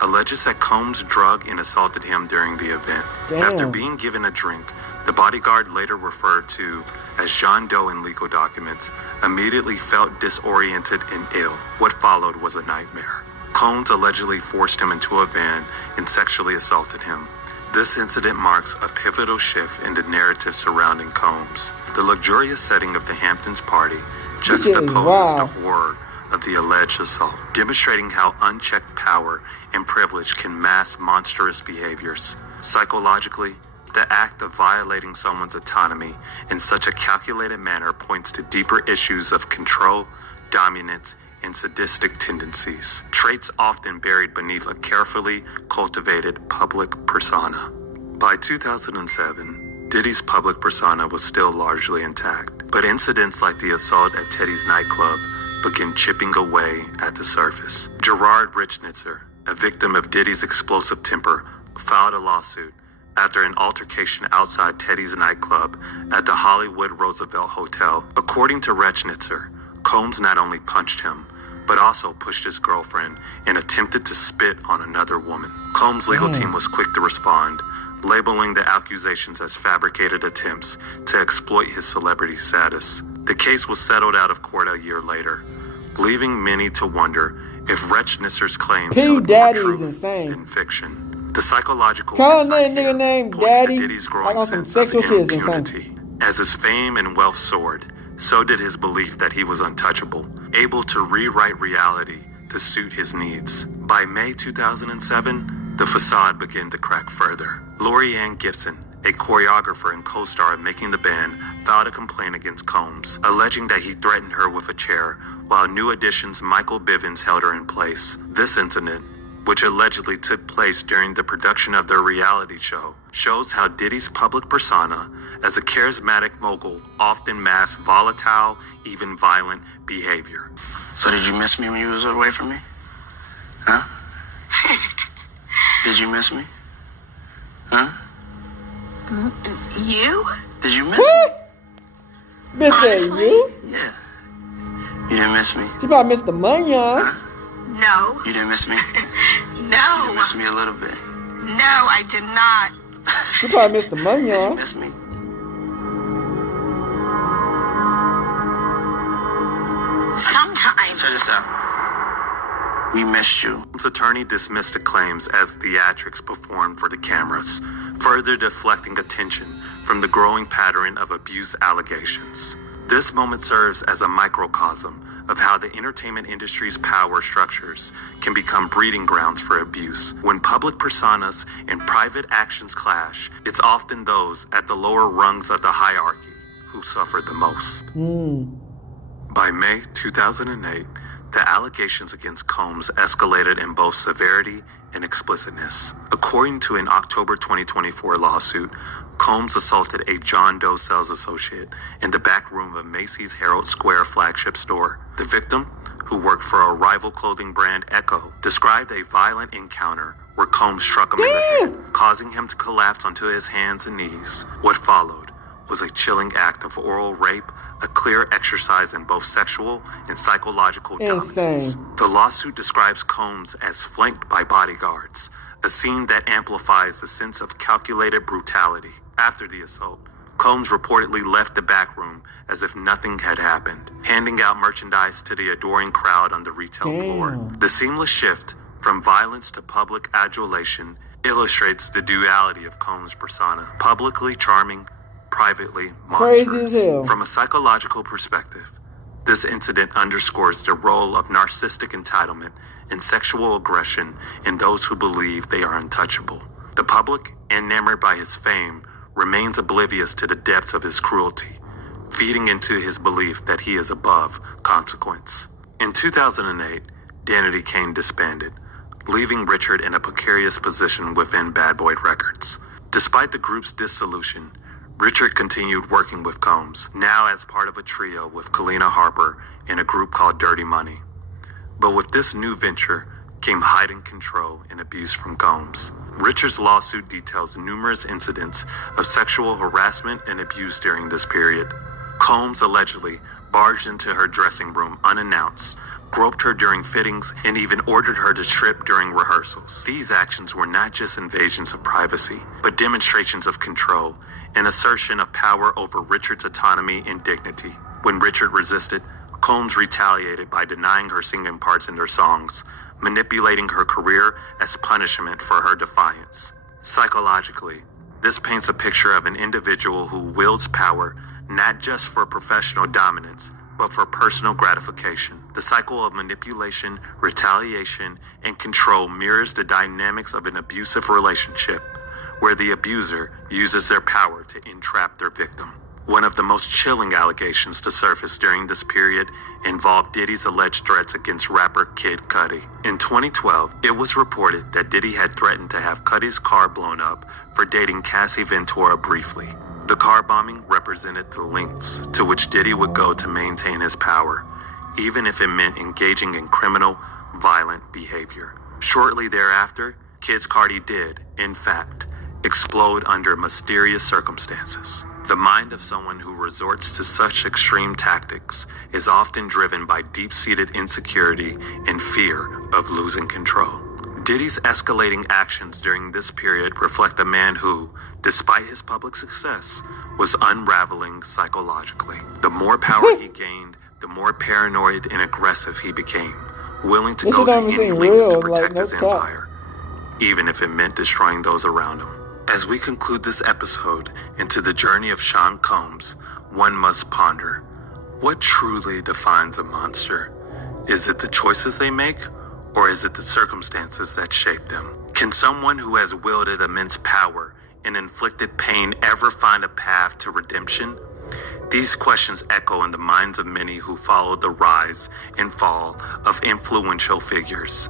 alleges that Combs drugged and assaulted him during the event. After being given a drink, the bodyguard, later referred to as John Doe in legal documents, immediately felt disoriented and ill. What followed was a nightmare. Combs allegedly forced him into a van and sexually assaulted him. This incident marks a pivotal shift in the narrative surrounding Combs. The luxurious setting of the Hamptons party juxtaposes the horror of the alleged assault, demonstrating how unchecked power and privilege can mask monstrous behaviors. Psychologically, the act of violating someone's autonomy in such a calculated manner points to deeper issues of control, dominance, and sadistic tendencies, traits often buried beneath a carefully cultivated public persona. By 2007, Diddy's public persona was still largely intact, but incidents like the assault at Teddy's nightclub began chipping away at the surface. Gerard Richnitzer, a victim of Diddy's explosive temper, filed a lawsuit after an altercation outside Teddy's nightclub at the Hollywood Roosevelt Hotel. According to Richnitzer, Combs not only punched him, but also pushed his girlfriend and attempted to spit on another woman. Combs' legal team was quick to respond, labeling the accusations as fabricated attempts to exploit his celebrity status. The case was settled out of court a year later, leaving many to wonder if Wretch Nisser's claims held more truth than fiction. The psychological insight here points to Diddy's growing sense of impunity. As his fame and wealth soared, so did his belief that he was untouchable, able to rewrite reality to suit his needs. By May 2007, the facade began to crack further. Lori-Ann Gibson, a choreographer and co-star of Making the Band, filed a complaint against Combs, alleging that he threatened her with a chair while New Edition's Michael Bivins held her in place. This incident, which allegedly took place during the production of their reality show, shows how Diddy's public persona as a charismatic mogul often masks volatile, even violent behavior. So did you miss me when you was away from me? Huh? Did you miss me? Huh? You? Did you miss me? Honestly? You? Yeah. You didn't miss me? She probably missed the money, huh? No. You didn't miss me? No. You missed me a little bit. No, I did not. She probably missed the money, huh? You miss me? Sometimes. Check this out. We missed you. Combs' attorney dismissed the claims as theatrics performed for the cameras, further deflecting attention from the growing pattern of abuse allegations. This moment serves as a microcosm of how the entertainment industry's power structures can become breeding grounds for abuse. When public personas and private actions clash, it's often those at the lower rungs of the hierarchy who suffer the most. By May 2008, the allegations against Combs escalated in both severity and explicitness. According to an October 2024 lawsuit, Combs assaulted a John Doe sales associate in the back room of a Macy's Herald Square flagship store. The victim, who worked for a rival clothing brand Echo, described a violent encounter where Combs struck him in the head, causing him to collapse onto his hands and knees. What followed was a chilling act of oral rape, a clear exercise in both sexual and psychological dominance. The lawsuit describes Combs as flanked by bodyguards, a scene that amplifies the sense of calculated brutality. After the assault, Combs reportedly left the back room as if nothing had happened, handing out merchandise to the adoring crowd on the retail floor. The seamless shift from violence to public adulation illustrates the duality of Combs' persona: publicly charming, privately monstrous. From a psychological perspective, this incident underscores the role of narcissistic entitlement and sexual aggression in those who believe they are untouchable. The public, enamored by his fame, remains oblivious to the depths of his cruelty, feeding into his belief that he is above consequence. In 2008, Danity Kane disbanded, leaving Richard in a precarious position within Bad Boy Records. Despite the group's dissolution, Richard continued working with Combs, now as part of a trio with Kalina Harper in a group called Dirty Money. But with this new venture came heightened control and abuse from Combs. Richard's lawsuit details numerous incidents of sexual harassment and abuse during this period. Combs allegedly barged into her dressing room unannounced, groped her during fittings, and even ordered her to strip during rehearsals. These actions were not just invasions of privacy, but demonstrations of control, an assertion of power over Richard's autonomy and dignity. When Richard resisted, Combs retaliated by denying her singing parts in their songs, manipulating her career as punishment for her defiance. Psychologically, this paints a picture of an individual who wields power not just for professional dominance, but for personal gratification. The cycle of manipulation, retaliation, and control mirrors the dynamics of an abusive relationship, where the abuser uses their power to entrap their victim. One of the most chilling allegations to surface during this period involved Diddy's alleged threats against rapper Kid Cudi. In 2012, it was reported that Diddy had threatened to have Cudi's car blown up for dating Cassie Ventura briefly. The car bombing represented the lengths to which Diddy would go to maintain his power, even if it meant engaging in criminal, violent behavior. Shortly thereafter, Kid Cudi did, in fact, explode under mysterious circumstances. The mind of someone who resorts to such extreme tactics is often driven by deep-seated insecurity and fear of losing control. Diddy's escalating actions during this period reflect a man who, despite his public success, was unraveling psychologically. The more power he gained, the more paranoid and aggressive he became, willing to go to any lengths to protect his empire, even if it meant destroying those around him. As we conclude this episode into the journey of Sean Combs, one must ponder, what truly defines a monster? Is it the choices they make, or is it the circumstances that shape them? Can someone who has wielded immense power and inflicted pain ever find a path to redemption? These questions echo in the minds of many who followed the rise and fall of influential figures.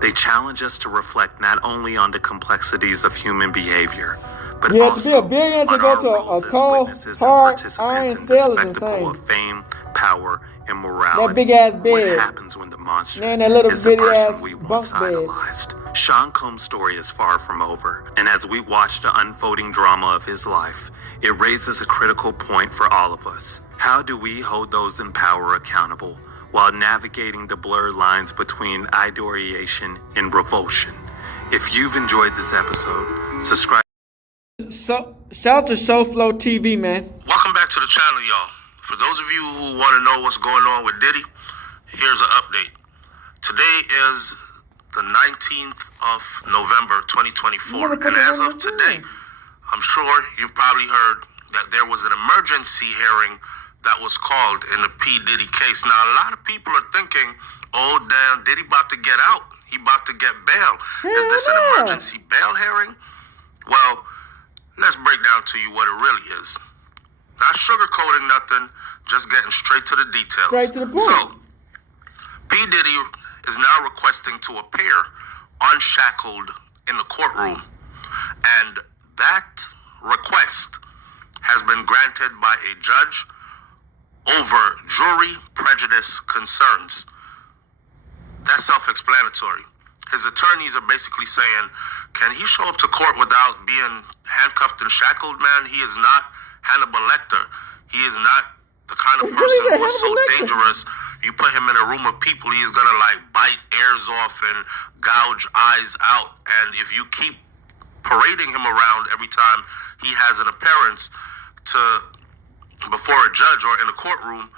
They challenge us to reflect not only on the complexities of human behavior, but also to be a billionaire to go to a cold, hard iron cell is insane. Of fame, power, and morality. That big ass bed. What happens when the monster that little is the person ass we once bunk bed. idolized? Sean Combs' story is far from over, and as we watch the unfolding drama of his life, it raises a critical point for all of us. How do we hold those in power accountable while navigating the blurred lines between adoration and revulsion? If you've enjoyed this episode, subscribe. So, shout out to ShowFlow TV, man. Welcome back to the channel, y'all. For those of you who want to know what's going on with Diddy, here's an update. Today is the 19th of November, 2024. And as of today, I'm sure you've probably heard that there was an emergency hearing that was called in the P. Diddy case. Now, a lot of people are thinking, oh, damn, Diddy about to get out. He about to get bail. Is this an emergency bail hearing? Well, let's break down to you what it really is. Not sugarcoating nothing, just getting straight to the details. Straight to the point. So, P. Diddy is now requesting to appear unshackled in the courtroom. And that request has been granted by a judge over jury prejudice concerns. That's self-explanatory. His attorneys are basically saying, can he show up to court without being handcuffed and shackled, man? He is not Hannibal Lecter. He is not the kind of person who is so dangerous. You put him in a room of people, he is going to like bite ears off and gouge eyes out. And if you keep parading him around every time he has an appearance before a judge or in a courtroom,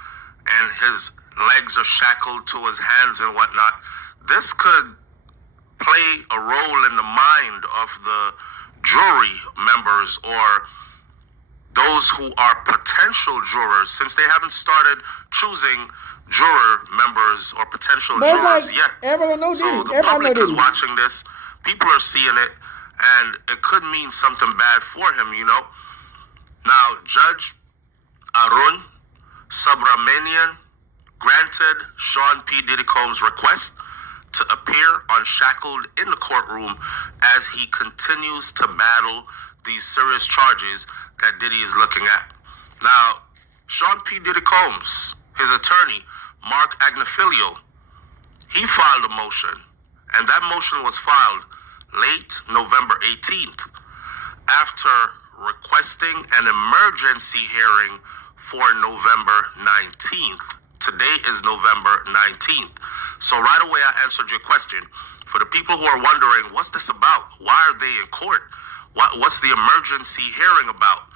and his legs are shackled to his hands and whatnot, this could play a role in the mind of the jury members or those who are potential jurors, since they haven't started choosing juror members or potential jurors yet. So the public is watching this, people are seeing it, and it could mean something bad for him, you know. Now, Judge Arun Subramanian granted Sean P. Diddy Combs' request to appear unshackled in the courtroom as he continues to battle these serious charges that Diddy is looking at. Now, Sean P. Diddy Combs, his attorney, Mark Agnifilio, he filed a motion, and that motion was filed late November 18th after requesting an emergency hearing for November 19th. Today is November 19th. So right away I answered your question. For the people who are wondering, what's this about? Why are they in court? What's the emergency hearing about?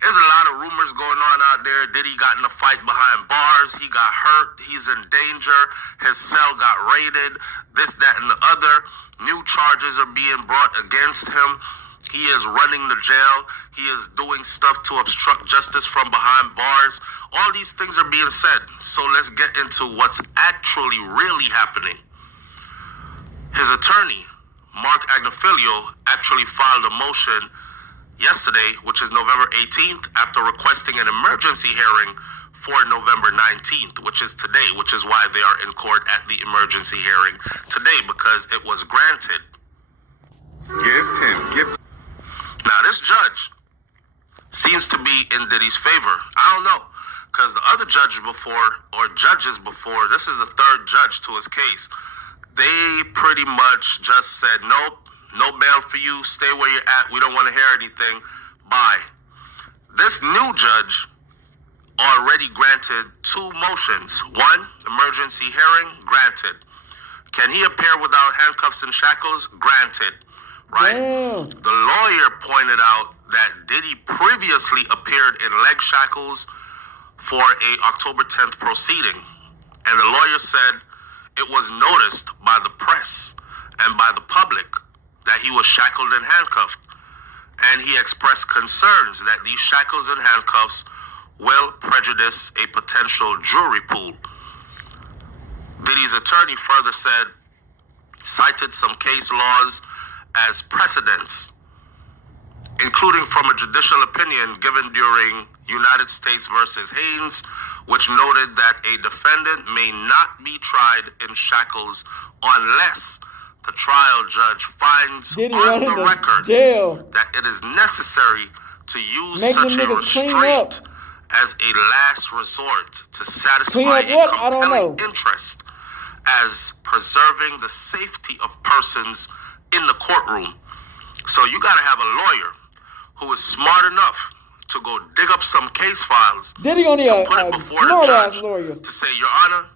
There's a lot of rumors going on out there. Diddy got in a fight behind bars. He got hurt. He's in danger. His cell got raided. This, that, and the other. New charges are being brought against him. He is running the jail. He is doing stuff to obstruct justice from behind bars. All these things are being said. So let's get into what's actually really happening. His attorney, Mark Agnifilio, actually filed a motion yesterday, which is November 18th, after requesting an emergency hearing for November 19th, which is today, which is why they are in court at the emergency hearing today, because it was granted. Gettin. Now, this judge seems to be in Diddy's favor. I don't know, because the other judges before, this is the third judge to his case. They pretty much just said, nope, no bail for you, stay where you're at, we don't want to hear anything, bye. This This new judge already granted 2 motions. 1, emergency hearing, granted. Can he appear without handcuffs and shackles? Granted. Right? Damn. The lawyer pointed out that Diddy previously appeared in leg shackles for a October 10th proceeding. And the lawyer said it was noticed by the press and by the public that he was shackled and handcuffed. And he expressed concerns that these shackles and handcuffs will prejudice a potential jury pool. Diddy's attorney further cited some case laws as precedents, including from a judicial opinion given during United States versus Haynes, which noted that a defendant may not be tried in shackles unless the trial judge finds on the record that it is necessary to use such a restraint as a last resort to satisfy a compelling interest as preserving the safety of persons in the courtroom. So you got to have a lawyer who is smart enough to go dig up some case files, Diddy only to a put it before the judge lawyer to say, Your Honor,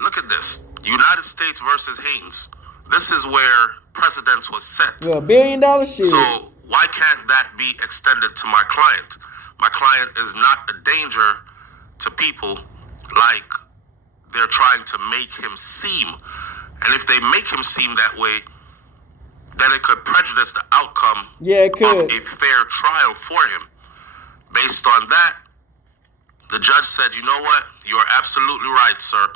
look at this. United States versus Haynes. This is where precedence was set. Well, $1 billion shit. So why can't that be extended to my client? My client is not a danger to people like they're trying to make him seem. And if they make him seem that way, then it could prejudice the outcome of a fair trial for him. Based on that, the judge said, you know what? You are absolutely right, sir.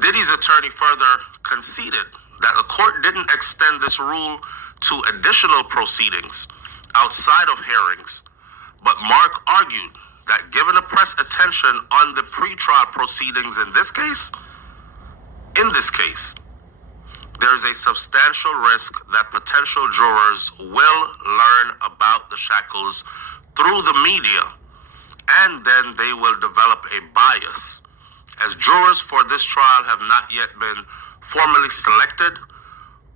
Diddy's attorney further conceded that the court didn't extend this rule to additional proceedings outside of hearings, but Mark argued that given the press attention on the pretrial proceedings in this case, there is a substantial risk that potential jurors will learn about the shackles through the media, and then they will develop a bias, as jurors for this trial have not yet been formally selected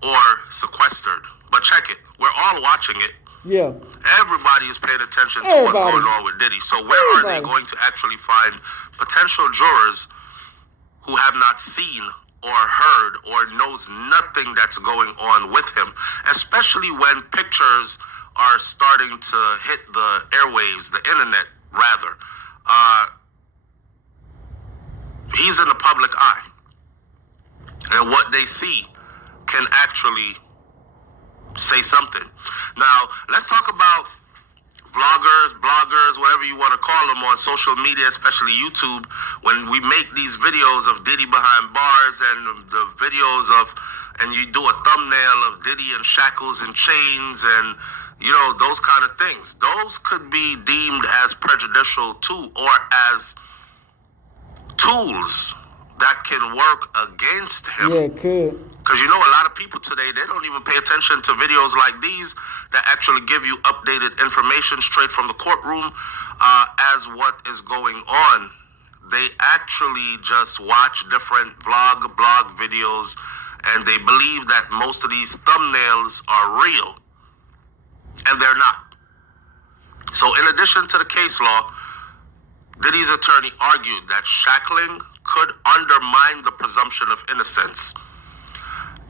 or sequestered. But check it, we're all watching it. Yeah. Everybody is paying attention to what's going on with Diddy. So where are they going to actually find potential jurors who have not seen or heard or knows nothing that's going on with him, especially when pictures are starting to hit the airwaves, the internet rather. He's in the public eye, and what they see can actually say something. Now, let's talk about vloggers, bloggers, whatever you want to call them on social media, especially YouTube. When we make these videos of Diddy behind bars and the videos of, and you do a thumbnail of Diddy in shackles and chains and, you know, those kind of things. Those could be deemed as prejudicial too, or as tools that can work against him. Yeah, it could. Because you know, a lot of people today, they don't even pay attention to videos like these that actually give you updated information straight from the courtroom as what is going on. They actually just watch different blog videos, and they believe that most of these thumbnails are real, and they're not. So in addition to the case law, Diddy's attorney argued that shackling could undermine the presumption of innocence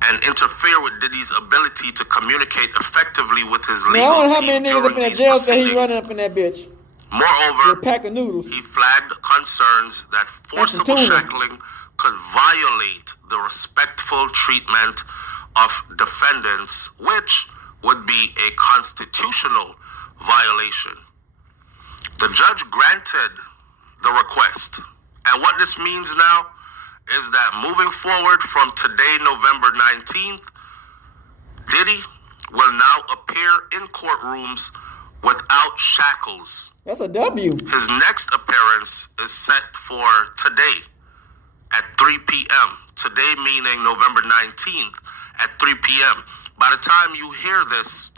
and interfere with Diddy's ability to communicate effectively with his legal team. How many niggas up in that jail say he running up in that bitch? Moreover, with a pack of noodles. He flagged concerns that forcible shackling could violate the respectful treatment of defendants, which would be a constitutional violation. The judge granted the request. And what this means now is that moving forward from today, November 19th, Diddy will now appear in courtrooms without shackles. That's a W. His next appearance is set for today at 3 p.m. Today meaning November 19th at 3 p.m. By the time you hear this,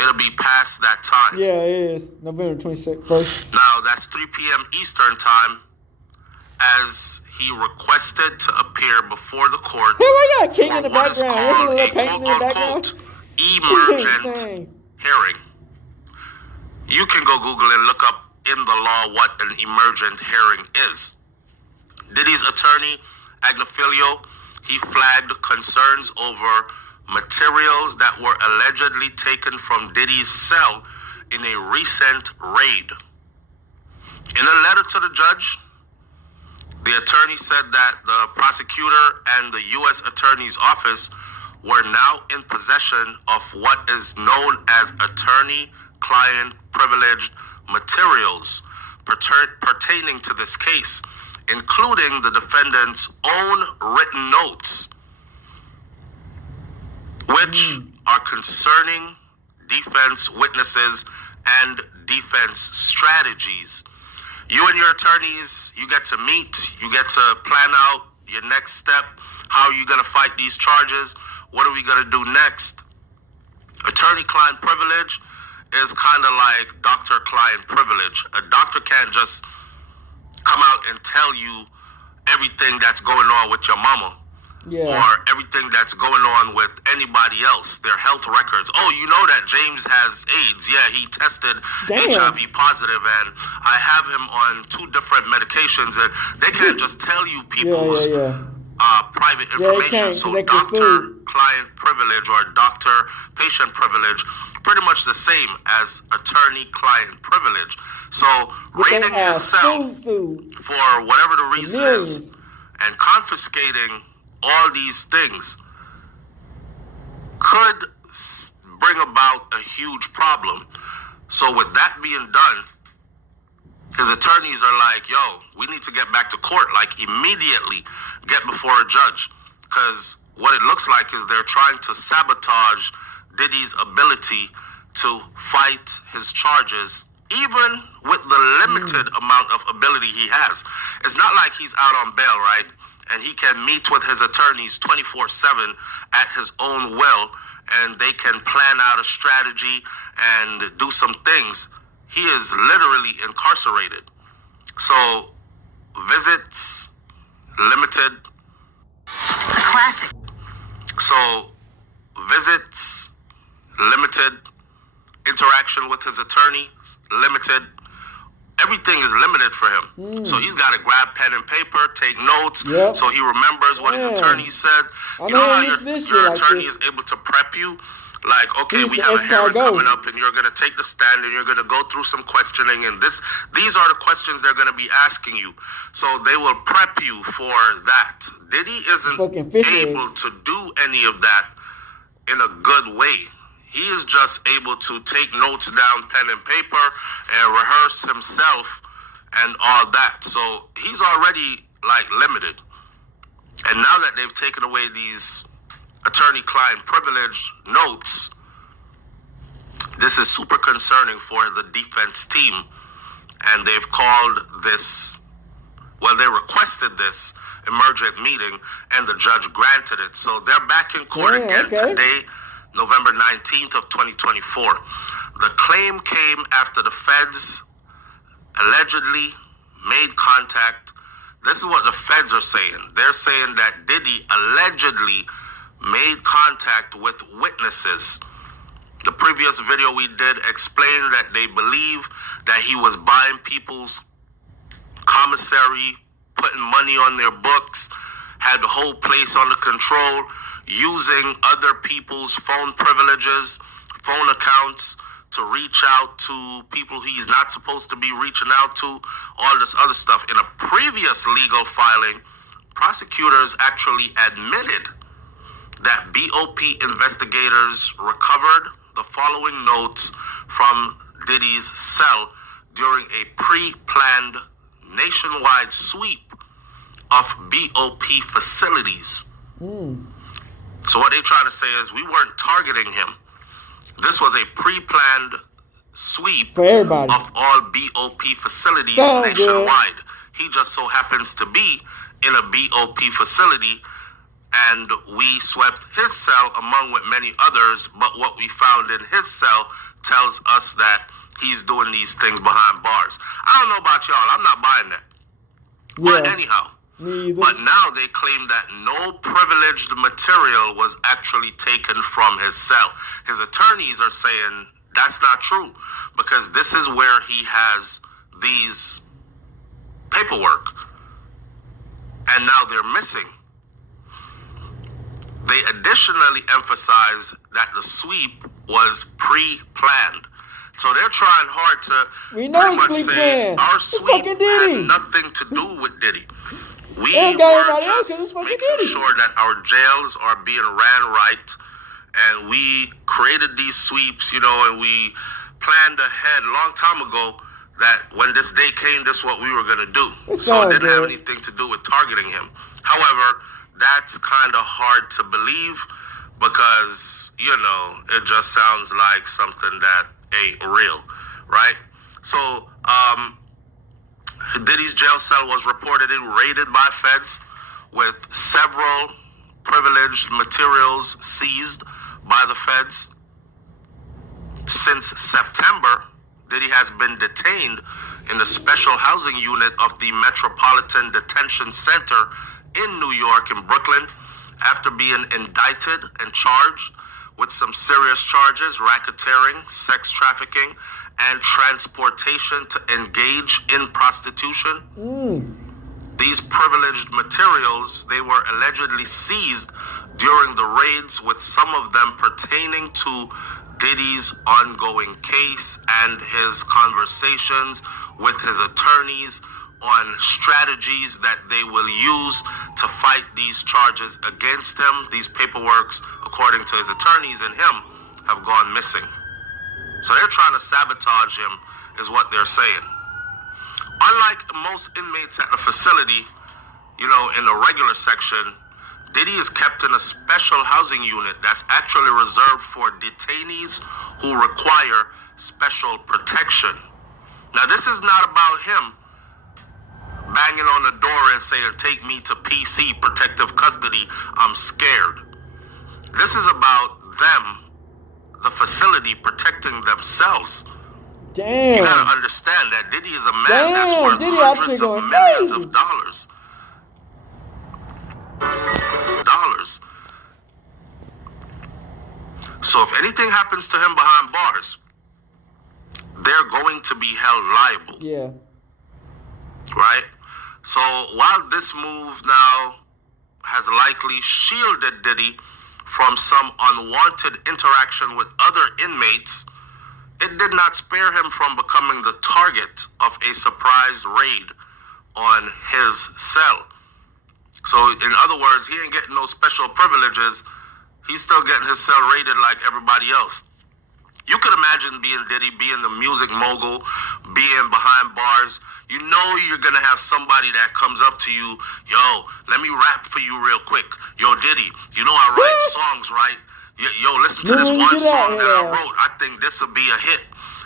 it'll be past that time. Yeah, it is. November 21st. Now, that's 3 p.m. Eastern time, as he requested to appear before the court hey, why got King in the what is background? called a quote-unquote emergent hearing. You can go Google and look up in the law what an emergent hearing is. Diddy's attorney, Agnifilio, he flagged concerns over materials that were allegedly taken from Diddy's cell in a recent raid. In a letter to the judge, the attorney said that the prosecutor and the U.S. Attorney's Office were now in possession of what is known as attorney-client privileged materials pertaining to this case, including the defendant's own written notes, which are concerning defense witnesses and defense strategies. You and your attorneys, you get to meet, you get to plan out your next step. How are you going to fight these charges? What are we going to do next? Attorney-client privilege is kind of like doctor-client privilege. A doctor can't just come out and tell you everything that's going on with your mama. Or everything that's going on with anybody else, their health records. Oh, you know that James has AIDS. Yeah, he tested HIV positive, and I have him on 2 different medications, and they can't just tell you people's private information. So doctor-client privilege or doctor-patient privilege, pretty much the same as attorney-client privilege. So raiding his cell for whatever the reason is and confiscating all these things could bring about a huge problem. So with that being done, his attorneys are like, yo, we need to get back to court, like immediately get before a judge. Because what it looks like is they're trying to sabotage Diddy's ability to fight his charges, even with the limited amount of ability he has. It's not like he's out on bail, right? And he can meet with his attorneys 24/7 at his own will, and they can plan out a strategy and do some things. He is literally incarcerated. So, visits limited. A classic. So, visits limited. Interaction with his attorney limited. Everything is limited for him. So he's got to grab pen and paper, take notes, so he remembers what his attorney said. You know how your attorney is able to prep you? Like, okay, we have a hearing coming up, and you're going to take the stand, and you're going to go through some questioning, and these are the questions they're going to be asking you. So they will prep you for that. Diddy isn't able to do any of that in a good way. He is just able to take notes down, pen and paper, and rehearse himself and all that. So he's already, like, limited. And now that they've taken away these attorney-client privilege notes, this is super concerning for the defense team. And they've called this, well, they requested this emergent meeting, and the judge granted it. So they're back in court again today, November 19th of 2024. The claim came after the feds allegedly made contact. This is what the feds are saying. They're saying that Diddy allegedly made contact with witnesses. The previous video we did explained that they believe that he was buying people's commissary, putting money on their books, had the whole place under control, using other people's phone privileges, phone accounts to reach out to people he's not supposed to be reaching out to, all this other stuff. In a previous legal filing, prosecutors actually admitted that BOP investigators recovered the following notes from Diddy's cell during a pre-planned nationwide sweep of BOP facilities. So what they try to say is we weren't targeting him. This was a pre-planned sweep of all BOP facilities nationwide. He just so happens to be in a BOP facility, and we swept his cell among with many others, but what we found in his cell tells us that he's doing these things behind bars. I don't know about y'all. I'm not buying that. But anyhow, but now they claim that no privileged material was actually taken from his cell. His attorneys are saying That's not true, because this is where he has these paperwork, and now they're missing. They additionally emphasize that the sweep was pre-planned. So they're trying hard to pretty much say our sweep had nothing to do with Diddy. We were just making sure that our jails are being ran right, and we created these sweeps, and we planned ahead a long time ago that when this day came, this is what we were going to do. So it didn't have anything to do with targeting him. However, that's kind of hard to believe because, it just sounds like something that ain't real, right? So, Diddy's jail cell was reportedly raided by feds with several privileged materials seized by the feds. Since September, Diddy has been detained in the special housing unit of the Metropolitan Detention Center in New York and Brooklyn after being indicted and charged with some serious charges: racketeering, sex trafficking, and transportation to engage in prostitution. These privileged materials, they were allegedly seized during the raids, with some of them pertaining to Diddy's ongoing case and his conversations with his attorneys on strategies that they will use to fight these charges against him. These paperworks, according to his attorneys and him, have gone missing. So they're trying to sabotage him, is what they're saying. Unlike most inmates at the facility, in the regular section, Diddy is kept in a special housing unit that's actually reserved for detainees who require special protection. Now, this is not about him banging on the door and saying, "Take me to PC, protective custody, I'm scared." This is about them, the facility, protecting themselves. Damn. You gotta understand that Diddy is a man that's worth hundreds of millions of dollars. So if anything happens to him behind bars, they're going to be held liable. Yeah. Right? So while this move now has likely shielded Diddy from some unwanted interaction with other inmates, it did not spare him from becoming the target of a surprise raid on his cell. So in other words, he ain't getting no special privileges. He's still getting his cell raided like everybody else. You could imagine being Diddy, being the music mogul, being behind bars. You know you're going to have somebody that comes up to you, "Yo, let me rap for you real quick. Yo, Diddy, I write songs, right? Yo, listen to this one song that I wrote. I think this will be a hit.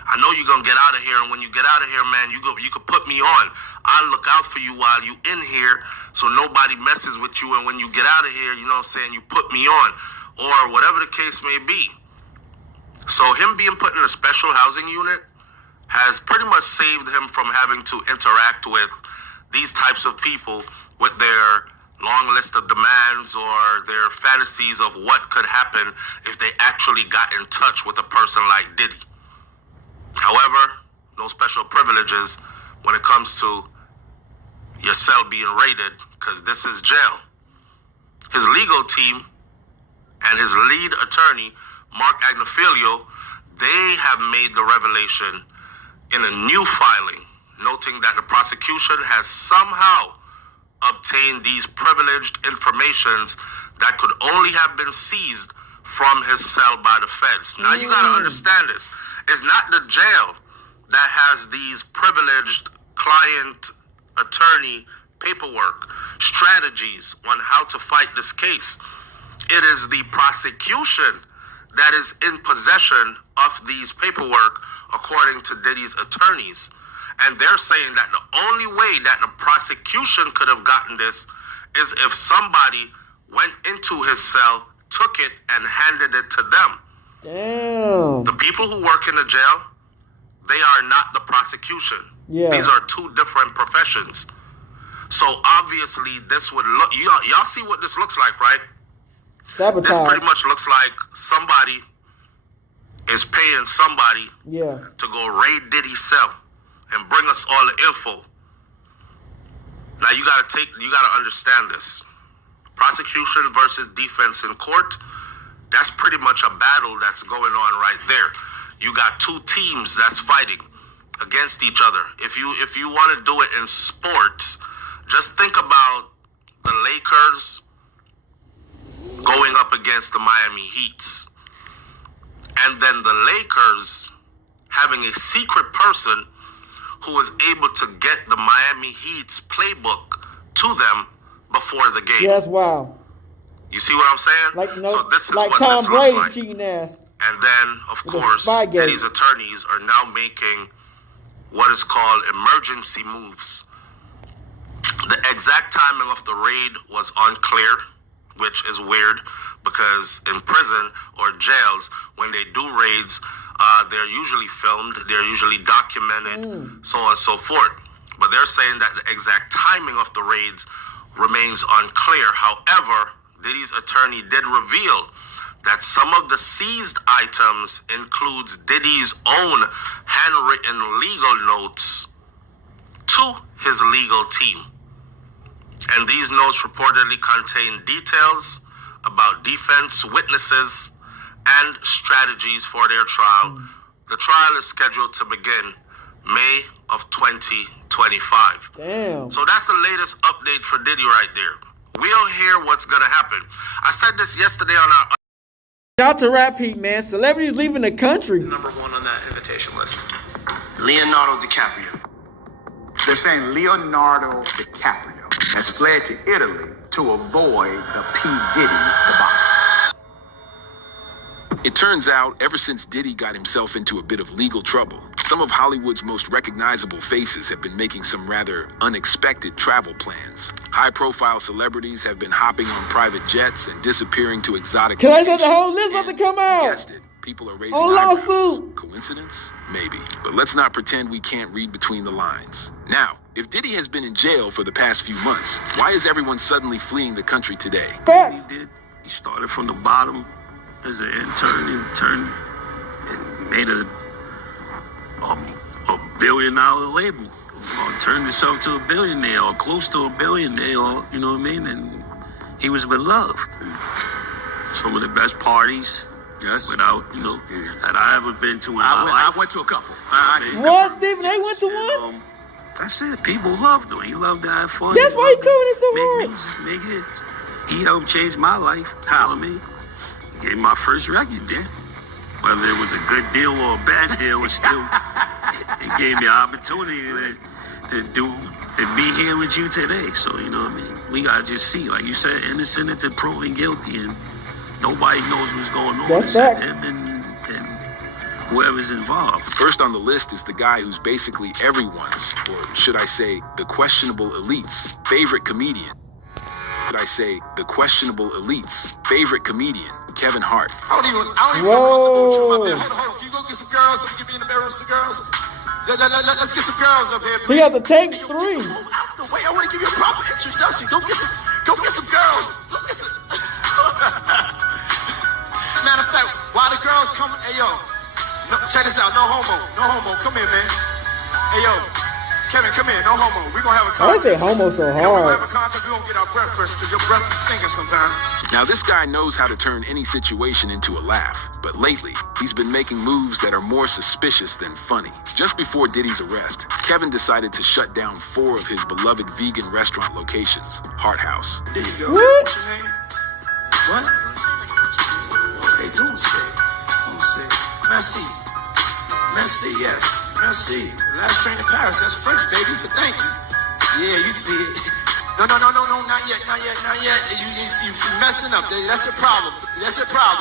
I know you're going to get out of here, and when you get out of here, man, you could put me on. I'll look out for you while you in here so nobody messes with you, and when you get out of here, you put me on," or whatever the case may be. So him being put in a special housing unit has pretty much saved him from having to interact with these types of people with their long list of demands or their fantasies of what could happen if they actually got in touch with a person like Diddy. However, no special privileges when it comes to your cell being raided, because this is jail. His legal team and his lead attorney, Mark Agnifilio, they have made the revelation in a new filing, noting that the prosecution has somehow obtained these privileged informations that could only have been seized from his cell by the feds. Now you gotta understand this. It's not the jail that has these privileged client attorney paperwork, strategies on how to fight this case. It is the prosecution that is in possession of these paperwork, according to Diddy's attorneys. And they're saying that the only way that the prosecution could have gotten this is if somebody went into his cell, took it, and handed it to them. Damn. The people who work in the jail, they are not the prosecution. Yeah. These are two different professions. So obviously this would look, y'all see what this looks like, right? Sabotage. This pretty much looks like somebody is paying somebody to go raid Diddy's cell and bring us all the info. Now you gotta understand this. Prosecution versus defense in court, that's pretty much a battle that's going on right there. You got two teams that's fighting against each other. If you want to do it in sports, just think about the Lakers going up against the Miami Heats. And then the Lakers having a secret person who is able to get the Miami Heat's playbook to them before the game. Yes, wow. You see what I'm saying? So this is like what Tom this Brady looks like. cheating ass. And then, of course, Diddy's attorneys are now making what is called emergency moves. The exact timing of the raid was unclear, which is weird because in prison or jails, when they do raids, they're usually filmed, they're usually documented, so on and so forth. But they're saying that the exact timing of the raids remains unclear. However, Diddy's attorney did reveal that some of the seized items includes Diddy's own handwritten legal notes to his legal team. And these notes reportedly contain details about defense witnesses and strategies for their trial. The trial is scheduled to begin May of 2025. Damn. So that's the latest update for Diddy right there. We'll hear what's going to happen. I said this yesterday on our... Shout out to Rap Heat, man. Celebrities leaving the country. Number one on that invitation list. Leonardo DiCaprio. They're saying Leonardo DiCaprio has fled to Italy to avoid the P. Diddy debacle. It turns out, ever since Diddy got himself into a bit of legal trouble, some of Hollywood's most recognizable faces have been making some rather unexpected travel plans. High-profile celebrities have been hopping on private jets and disappearing to exotic Can locations. I say the whole list about to come out? Guessed it. People are raising eyebrows. Coincidence? Maybe. But let's not pretend we can't read between the lines. Now, if Diddy has been in jail for the past few months, why is everyone suddenly fleeing the country today? He did. He started from the bottom as an intern and made a $1 billion label. Turned himself to a billionaire or close to a billionaire, or, you know what I mean? And he was beloved. Some of the best parties. Yes. Without, that I ever been to in my life. I went to a couple. What, Stephen? They went to one? That's it. People loved him. He loved to have fun. That's why he coming in so hard. Make music, make hits. He helped change my life. How? I mean, he gave my first record, then. Whether it was a good deal or a bad deal, it still it gave me an opportunity to be here with you today. So, you know what I mean? We gotta just see, like you said, innocent until proven guilty, and nobody knows what's going on except him and whoever's involved. First on the list is the guy who's basically everyone's, or should I say, the questionable elite's favorite comedian. Should I say, the questionable elite's favorite comedian, Kevin Hart. I don't even feel comfortable with you, my man. Hold on. Can you go get some girls? So we can be in the bedroom with some girls? Let's get some girls up here, please. He has to take 3. Out the way. I want to give you a proper introduction. Go get some girls. Go get some... Matter of fact, while the girls come, hey yo, check this out. No homo. Come here, man. Hey yo, Kevin, come here. No homo. We're gonna have a contest. Why say homo so hard? We're gonna have a contest. We're gonna get our breath fresh because your breath be stinking sometimes. Now this guy knows how to turn any situation into a laugh, but lately he's been making moves that are more suspicious than funny. Just before Diddy's arrest, Kevin decided to shut down 4 of his beloved vegan restaurant locations, Heart House. There you go. What's your name? What? Okay, don't say. Merci, yes. Merci. Last train to Paris. That's French, baby, for thank you. Yeah, you see it. No, not yet. You see messing up. That's your problem.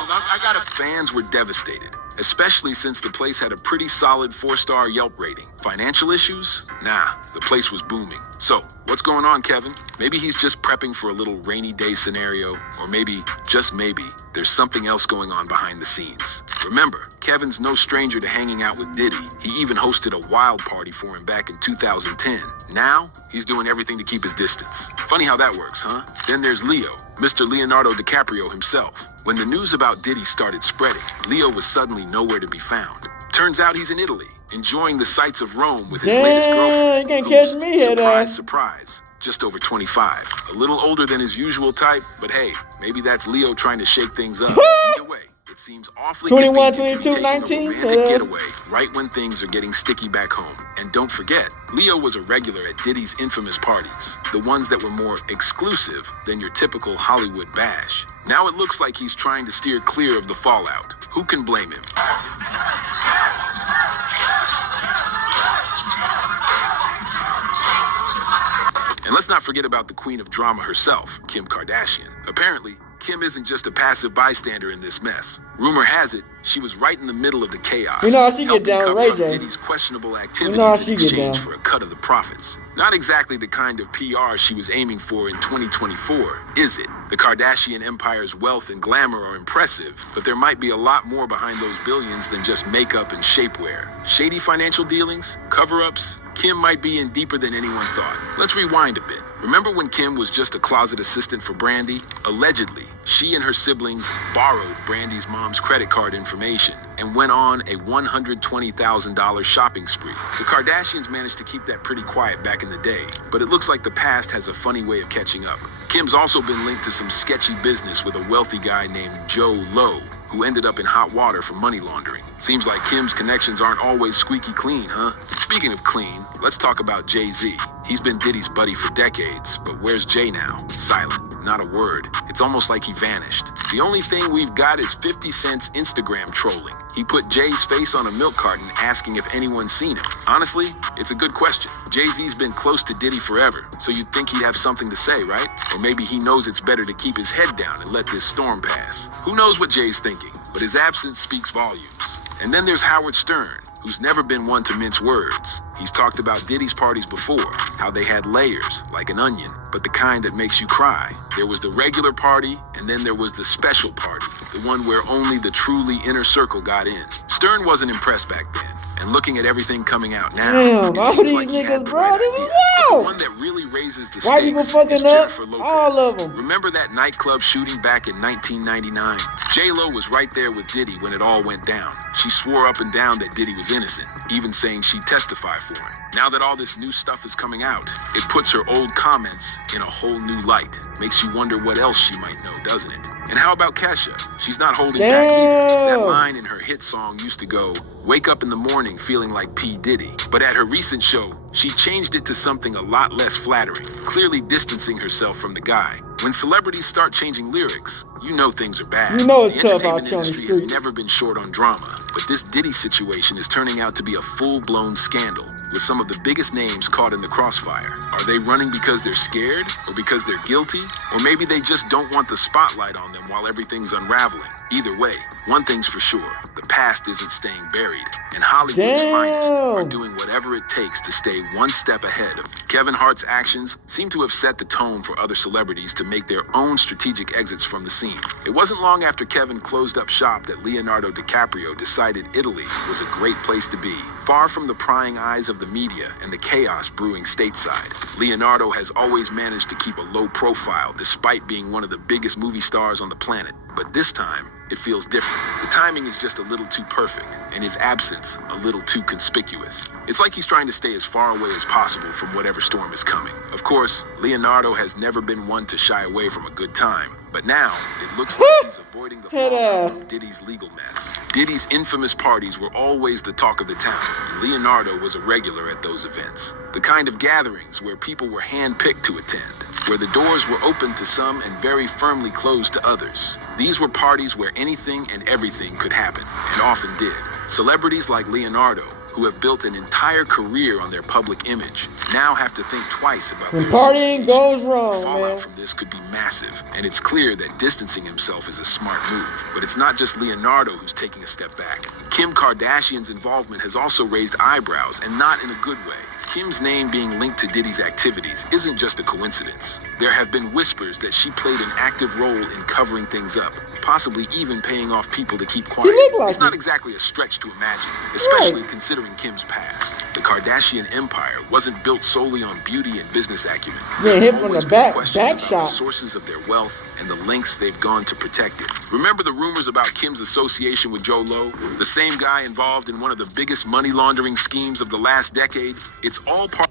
I got it. Fans were devastated, especially since the place had a pretty solid 4-star Yelp rating. Financial issues? Nah, the place was booming. So, what's going on, Kevin? Maybe he's just prepping for a little rainy day scenario, or maybe, just maybe, there's something else going on behind the scenes. Remember, Kevin's no stranger to hanging out with Diddy. He even hosted a wild party for him back in 2010. Now, he's doing everything to keep his distance. Funny how that works, huh? Then there's Leo, Mr. Leonardo DiCaprio himself. When the news about Diddy started spreading, Leo was suddenly nowhere to be found. Turns out he's in Italy, enjoying the sights of Rome with his latest girlfriend, who's, surprise, surprise, just over 25. A little older than his usual type, but hey, maybe that's Leo trying to shake things up. Either way, it seems awfully 21, convenient 22, to be 19, taking a romantic getaway right when things are getting sticky back home. And don't forget, Leo was a regular at Diddy's infamous parties, the ones that were more exclusive than your typical Hollywood bash. Now it looks like he's trying to steer clear of the fallout. Who can blame him? And let's not forget about the queen of drama herself, Kim Kardashian. Apparently, Kim isn't just a passive bystander in this mess. Rumor has it, she was right in the middle of the chaos, you know how she get down, cover Ray up J. Diddy's questionable activities in exchange for a cut of the profits. Not exactly the kind of PR she was aiming for in 2024, is it? The Kardashian empire's wealth and glamour are impressive, but there might be a lot more behind those billions than just makeup and shapewear. Shady financial dealings? Cover-ups? Kim might be in deeper than anyone thought. Let's rewind a bit. Remember when Kim was just a closet assistant for Brandy? Allegedly, she and her siblings borrowed Brandy's mom's credit card information and went on a $120,000 shopping spree. The Kardashians managed to keep that pretty quiet back in the day, but it looks like the past has a funny way of catching up. Kim's also been linked to some sketchy business with a wealthy guy named Joe Lowe, who ended up in hot water for money laundering. Seems like Kim's connections aren't always squeaky clean, huh? Speaking of clean, let's talk about Jay-Z. He's been Diddy's buddy for decades, but where's Jay now? Silent, not a word. It's almost like he vanished. The only thing we've got is 50 Cent's Instagram trolling. He put Jay's face on a milk carton asking if anyone's seen him. Honestly, it's a good question. Jay-Z's been close to Diddy forever, so you'd think he'd have something to say, right? Or maybe he knows it's better to keep his head down and let this storm pass. Who knows what Jay's thinking, but his absence speaks volumes. And then there's Howard Stern, who's never been one to mince words. He's talked about Diddy's parties before, how they had layers, like an onion, but the kind that makes you cry. There was the regular party, and then there was the special party, the one where only the truly inner circle got in. Stern wasn't impressed back then, and looking at everything coming out now, damn, it seems like he had the right idea. But the one that really raises the stakes is Jennifer Lopez. All of them. Remember that nightclub shooting back in 1999? J-Lo was right there with Diddy when it all went down. She swore up and down that Diddy was innocent, even saying she'd testify for him. Now that all this new stuff is coming out, it puts her old comments in a whole new light. Makes you wonder what else she might know, doesn't it? And how about Kesha? She's not holding back either. That line in her hit song used to go, "Wake up in the morning feeling like P. Diddy." But at her recent show, she changed it to something a lot less flattering, clearly distancing herself from the guy. When celebrities start changing lyrics, you know things are bad. You know it's the tough out entertainment here on the industry has street. never been short on drama, but this Diddy situation is turning out to be a full-blown scandal, with some of the biggest names caught in the crossfire. Are they running because they're scared, or because they're guilty, or maybe they just don't want the spotlight on them while everything's unraveling? Either way, one thing's for sure, the past isn't staying buried, and Hollywood's finest are doing whatever it takes to stay one step ahead of it. Kevin Hart's actions seem to have set the tone for other celebrities to make their own strategic exits from the scene. It wasn't long after Kevin closed up shop that Leonardo DiCaprio decided Italy was a great place to be, far from the prying eyes of the media and the chaos brewing stateside. Leonardo has always managed to keep a low profile despite being one of the biggest movie stars on the planet. But this time, it feels different. The timing is just a little too perfect, and his absence a little too conspicuous. It's like he's trying to stay as far away as possible from whatever storm is coming. Of course, Leonardo has never been one to shy away from a good time, but now it looks like he's avoiding the fallout from Diddy's legal mess. Diddy's infamous parties were always the talk of the town, and Leonardo was a regular at those events. The kind of gatherings where people were handpicked to attend, where the doors were open to some and very firmly closed to others. These were parties where anything and everything could happen, and often did. Celebrities like Leonardo, who have built an entire career on their public image, now have to think twice about their partying goes wrong, The fallout from this could be massive, and it's clear that distancing himself is a smart move. But it's not just Leonardo who's taking a step back. Kim Kardashian's involvement has also raised eyebrows, and not in a good way. Kim's name being linked to Diddy's activities isn't just a coincidence. There have been whispers that she played an active role in covering things up, possibly even paying off people to keep quiet. It's not exactly a stretch to imagine, especially considering Kim's past. The Kardashian empire wasn't built solely on beauty and business acumen. Yeah, hit from the back about shot. The sources of their wealth and the lengths they've gone to protect it. Remember the rumors about Kim's association with Joe Low, the same guy involved in one of the biggest money laundering schemes of the last decade? It's all part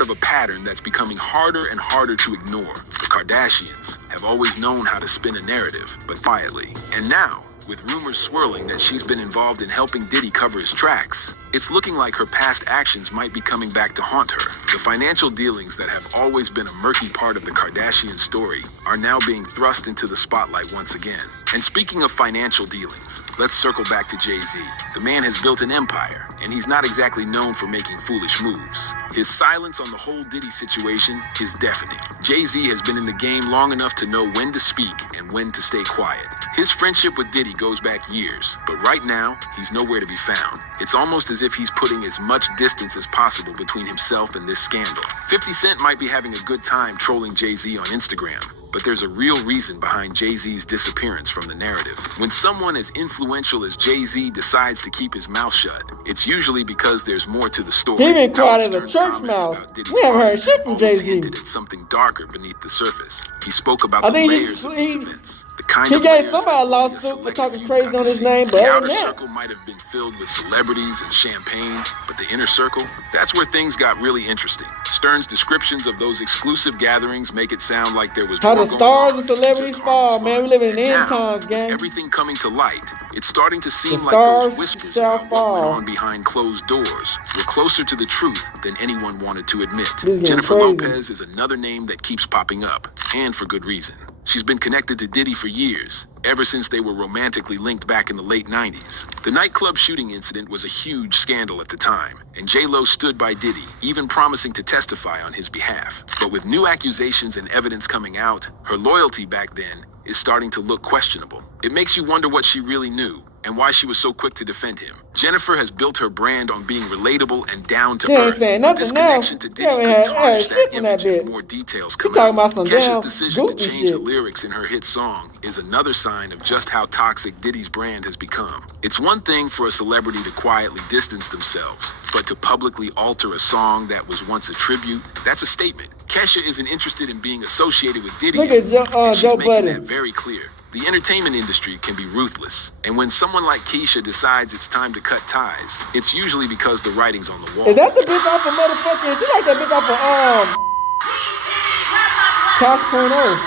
of a pattern that's becoming harder and harder to ignore. The Kardashians have always known how to spin a narrative, but quietly. And now, with rumors swirling that she's been involved in helping Diddy cover his tracks, it's looking like her past actions might be coming back to haunt her. The financial dealings that have always been a murky part of the Kardashian story are now being thrust into the spotlight once again. And speaking of financial dealings, let's circle back to Jay-Z. The man has built an empire, and he's not exactly known for making foolish moves. His silence on the whole Diddy situation is deafening. Jay-Z has been in the game long enough to know when to speak and when to stay quiet. His friendship with Diddy goes back years, but right now, he's nowhere to be found. It's almost as if he's putting as much distance as possible between himself and this scandal. 50 Cent might be having a good time trolling Jay-Z on Instagram, but there's a real reason behind Jay-Z's disappearance from the narrative. When someone as influential as Jay-Z decides to keep his mouth shut, it's usually because there's more to the story. He been quiet as a church mouse. We haven't heard shit from Jay-Z. Hinted at something darker beneath the surface. He spoke about the layers of these events. He gave somebody a lawsuit for talking crazy on his name, but the outer circle might have been filled with celebrities and champagne, but the inner circle, that's where things got really interesting. Stern's descriptions of those exclusive gatherings make it sound like there was more going on. How the stars and celebrities fall, man. We live in the end times, gang. Everything coming to light, it's starting to seem like those whispers about what went on behind closed doors were closer to the truth than anyone wanted to admit. Jennifer Lopez is another name that keeps popping up, and for good reason. She's been connected to Diddy for years, ever since they were romantically linked back in the late 90s. The nightclub shooting incident was a huge scandal at the time, and J-Lo stood by Diddy, even promising to testify on his behalf. But with new accusations and evidence coming out, her loyalty back then is starting to look questionable. It makes you wonder what she really knew and why she was so quick to defend him. Jennifer has built her brand on being relatable and down to earth. This connection to Diddy could tarnish that image if more details come out. Kesha's decision to change the lyrics in her hit song is another sign of just how toxic Diddy's brand has become. It's one thing for a celebrity to quietly distance themselves, but to publicly alter a song that was once a tribute, that's a statement. Kesha isn't interested in being associated with Diddy, and she's making that very clear. The entertainment industry can be ruthless, and when someone like Keisha decides it's time to cut ties, it's usually because the writing's on the wall. Is that the bitch off of motherfucking? She like that bitch off of Cash Point O.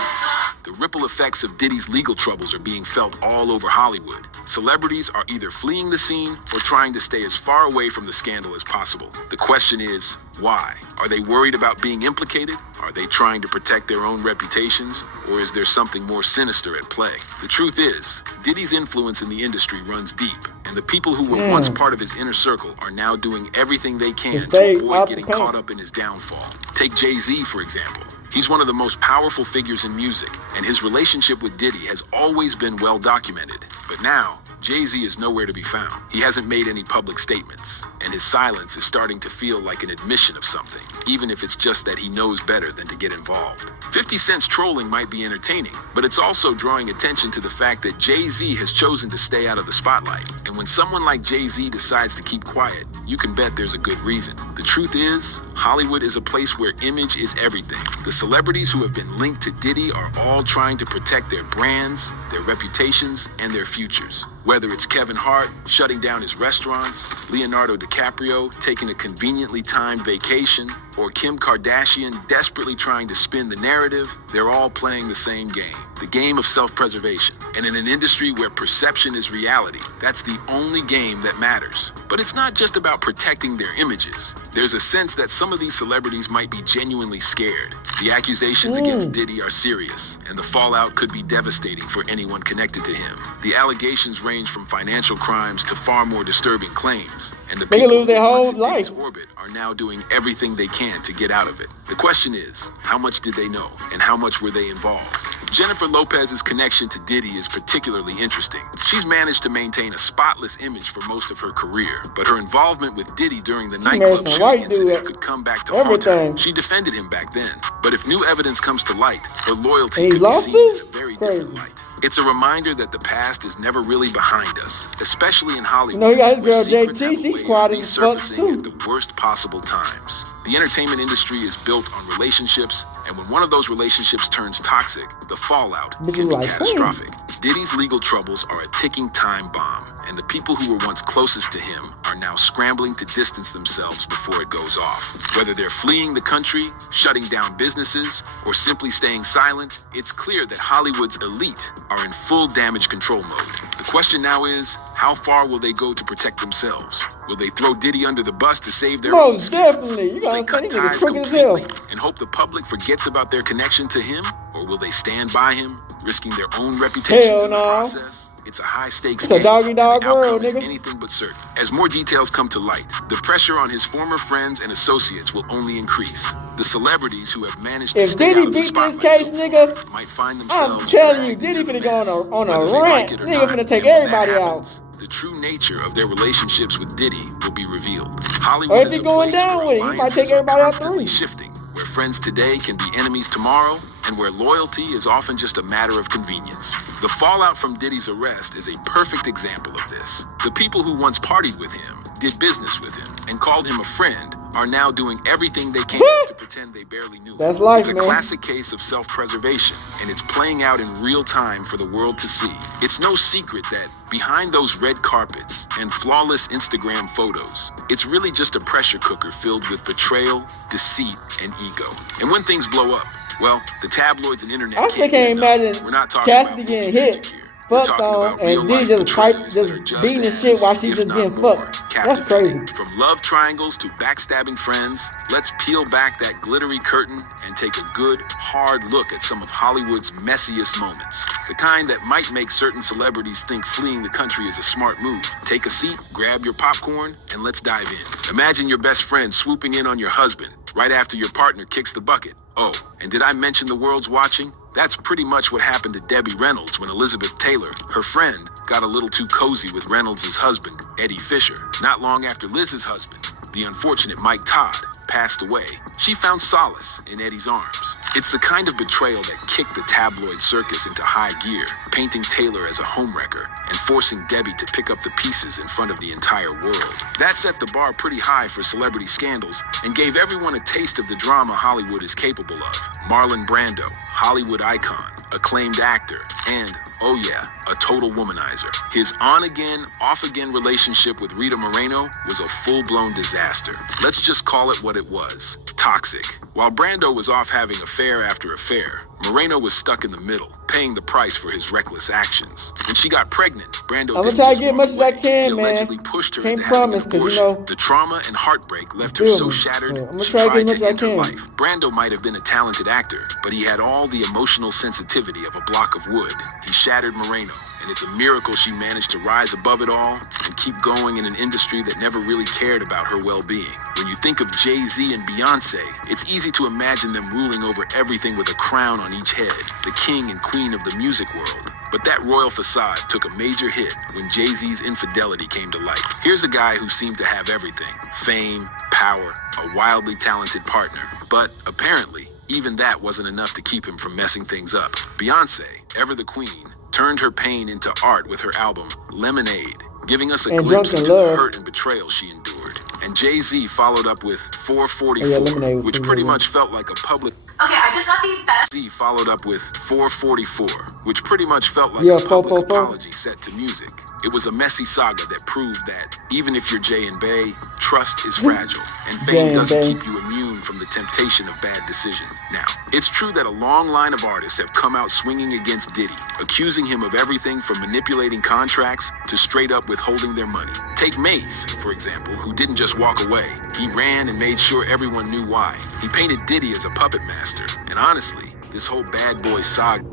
The ripple effects of Diddy's legal troubles are being felt all over Hollywood. Celebrities are either fleeing the scene or trying to stay as far away from the scandal as possible. The question is, why? Are they worried about being implicated? Are they trying to protect their own reputations? Or is there something more sinister at play? The truth is, Diddy's influence in the industry runs deep, and the people who were once part of his inner circle are now doing everything they can to avoid getting caught up in his downfall. Take Jay-Z, for example. He's one of the most powerful figures in music, and his relationship with Diddy has always been well documented. But now, Jay-Z is nowhere to be found. He hasn't made any public statements, and his silence is starting to feel like an admission of something, even if it's just that he knows better than to get involved. 50 Cent's trolling might be entertaining, but it's also drawing attention to the fact that Jay-Z has chosen to stay out of the spotlight. And when someone like Jay-Z decides to keep quiet, you can bet there's a good reason. The truth is, Hollywood is a place where image is everything. The celebrities who have been linked to Diddy are all trying to protect their brands, their reputations, and their futures. Whether it's Kevin Hart shutting down his restaurants, Leonardo DiCaprio taking a conveniently timed vacation, or Kim Kardashian desperately trying to spin the narrative, they're all playing the same game, the game of self-preservation. And in an industry where perception is reality, that's the only game that matters. But it's not just about protecting their images. There's a sense that some of these celebrities might be genuinely scared. The accusations against Diddy are serious, and the fallout could be devastating for anyone connected to him. The allegations range from financial crimes to far more disturbing claims, and the people who once in Diddy's orbit are now doing everything they can to get out of it. The question is, how much did they know, and how much were they involved? Jennifer Lopez's connection to Diddy is particularly interesting. She's managed to maintain a spotless image for most of her career, but her involvement with Diddy during the nightclub shooting incident could come back to haunt her. She defended him back then, but if new evidence comes to light, her loyalty could be seen in a very different light. It's a reminder that the past is never really behind us, especially in Hollywood, where secrets have a way of resurfacing at the worst possible times. The entertainment industry is built on relationships, and when one of those relationships turns toxic, the fallout can be catastrophic. Diddy's legal troubles are a ticking time bomb, and the people who were once closest to him are now scrambling to distance themselves before it goes off. Whether they're fleeing the country, shutting down businesses, or simply staying silent, it's clear that Hollywood's elite are in full damage control mode. The question now is, how far will they go to protect themselves? Will they throw Diddy under the bus to save their own skins? Will they cut ties completely and hope the public forgets about their connection to him? Or will they stand by him, risking their own reputations in the process? It's a high-stakes game, and the outcome is anything but certain. As more details come to light, the pressure on his former friends and associates will only increase. The celebrities who have managed to stay out of the spotlight might find themselves I'm telling you, Diddy finna go on a rant. Nigga finna take everybody out. The true nature of their relationships with Diddy will be revealed. Hollywood is a place where alliances are constantly shifting, where friends today can be enemies tomorrow, and where loyalty is often just a matter of convenience. The fallout from Diddy's arrest is a perfect example of this. The people who once partied with him, did business with him, and called him a friend are now doing everything they can to pretend they barely knew him. It's a classic case of self-preservation, and it's playing out in real time for the world to see. It's no secret that behind those red carpets and flawless Instagram photos, it's really just a pressure cooker filled with betrayal, deceit, and ego. And when things blow up, well, the tabloids and internet can't get enough. We're not talking about getting hit, fucked on, and Diddy just beating the shit while she's just getting fucked. That's crazy. From love triangles to backstabbing friends, let's peel back that glittery curtain and take a good, hard look at some of Hollywood's messiest moments. The kind that might make certain celebrities think fleeing the country is a smart move. Take a seat, grab your popcorn, and let's dive in. Imagine your best friend swooping in on your husband right after your partner kicks the bucket. Oh, and did I mention the world's watching? That's pretty much what happened to Debbie Reynolds when Elizabeth Taylor, her friend, got a little too cozy with Reynolds' husband, Eddie Fisher. Not long after Liz's husband, the unfortunate Mike Todd, passed away, she found solace in Eddie's arms. It's the kind of betrayal that kicked the tabloid circus into high gear, painting Taylor as a homewrecker and forcing Debbie to pick up the pieces in front of the entire world. That set the bar pretty high for celebrity scandals and gave everyone a taste of the drama Hollywood is capable of. Marlon Brando, Hollywood icon, acclaimed actor, and, oh yeah, a total womanizer. His on-again, off-again relationship with Rita Moreno was a full-blown disaster. Let's just call it what it was, toxic. While Brando was off having affair after affair, Moreno was stuck in the middle, paying the price for his reckless actions. When she got pregnant, Brando I'm gonna try to get as much as I can, man. Allegedly pushed her into having an abortion. The trauma and heartbreak left her so shattered, she tried to end her life. Brando might have been a talented actor, but he had all the emotional sensitivity of a block of wood. He shattered Moreno, and it's a miracle she managed to rise above it all and keep going in an industry that never really cared about her well-being. When you think of Jay-Z and Beyonce, it's easy to imagine them ruling over everything with a crown on each head, the king and queen of the music world. But that royal facade took a major hit when Jay-Z's infidelity came to light. Here's a guy who seemed to have everything: fame, power, a wildly talented partner. But apparently, even that wasn't enough to keep him from messing things up. Beyonce, ever the queen, turned her pain into art with her album Lemonade, giving us a glimpse into the hurt and betrayal she endured. And Jay-Z followed up with 444, which pretty much felt like a public... Okay, I just got these best. Jay-Z followed up with 444, which pretty much felt like a public apology set to music. It was a messy saga that proved that even if you're Jay and Bay, trust is fragile, and fame doesn't keep you immune from the temptation of bad decisions. Now, it's true that a long line of artists have come out swinging against Diddy, accusing him of everything from manipulating contracts to straight up withholding their money. Take Maze, for example, who didn't just walk away. He ran and made sure everyone knew why. He painted Diddy as a puppet master, and honestly, this whole bad boy saga...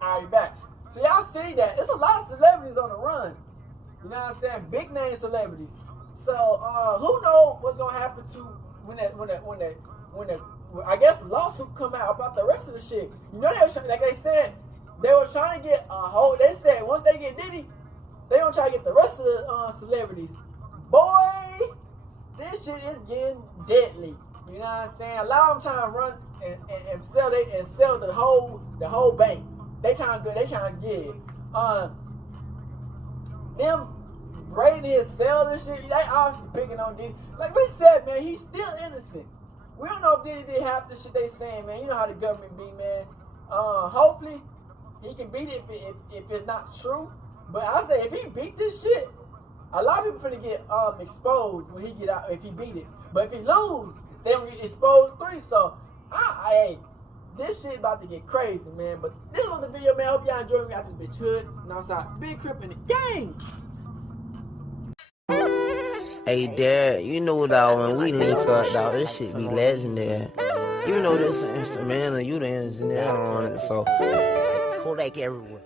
Alright, back. So y'all see that? It's a lot of celebrities on the run. You know what I'm saying? Big name celebrities. So who knows what's gonna happen to I guess lawsuit come out about the rest of the shit. You know, they were like they said, they were trying to get a whole. They said once they get Diddy, they gonna try to get the rest of the celebrities. Boy, this shit is getting deadly. You know what I'm saying? A lot of them trying to run and sell the whole bank. They trying to get it. Them Brady and sell this shit. They obviously picking on Diddy. Like we said, man, he's still innocent. We don't know if Diddy did half the shit they saying, man. You know how the government be, man. Hopefully he can beat it if it's not true. But I say if he beat this shit, a lot of people finna get exposed when he get out if he beat it. But if he lose, they gonna get exposed 3. So this shit about to get crazy, man. But this was the video, man. Hope y'all enjoyed me out this bitch hood. And outside, Big Crip in the gang. Hey, Dad, you know, dog, when we link up, dog, this shit be legendary. Even though this is instrumental, you the engineer on it, so Kodak everywhere.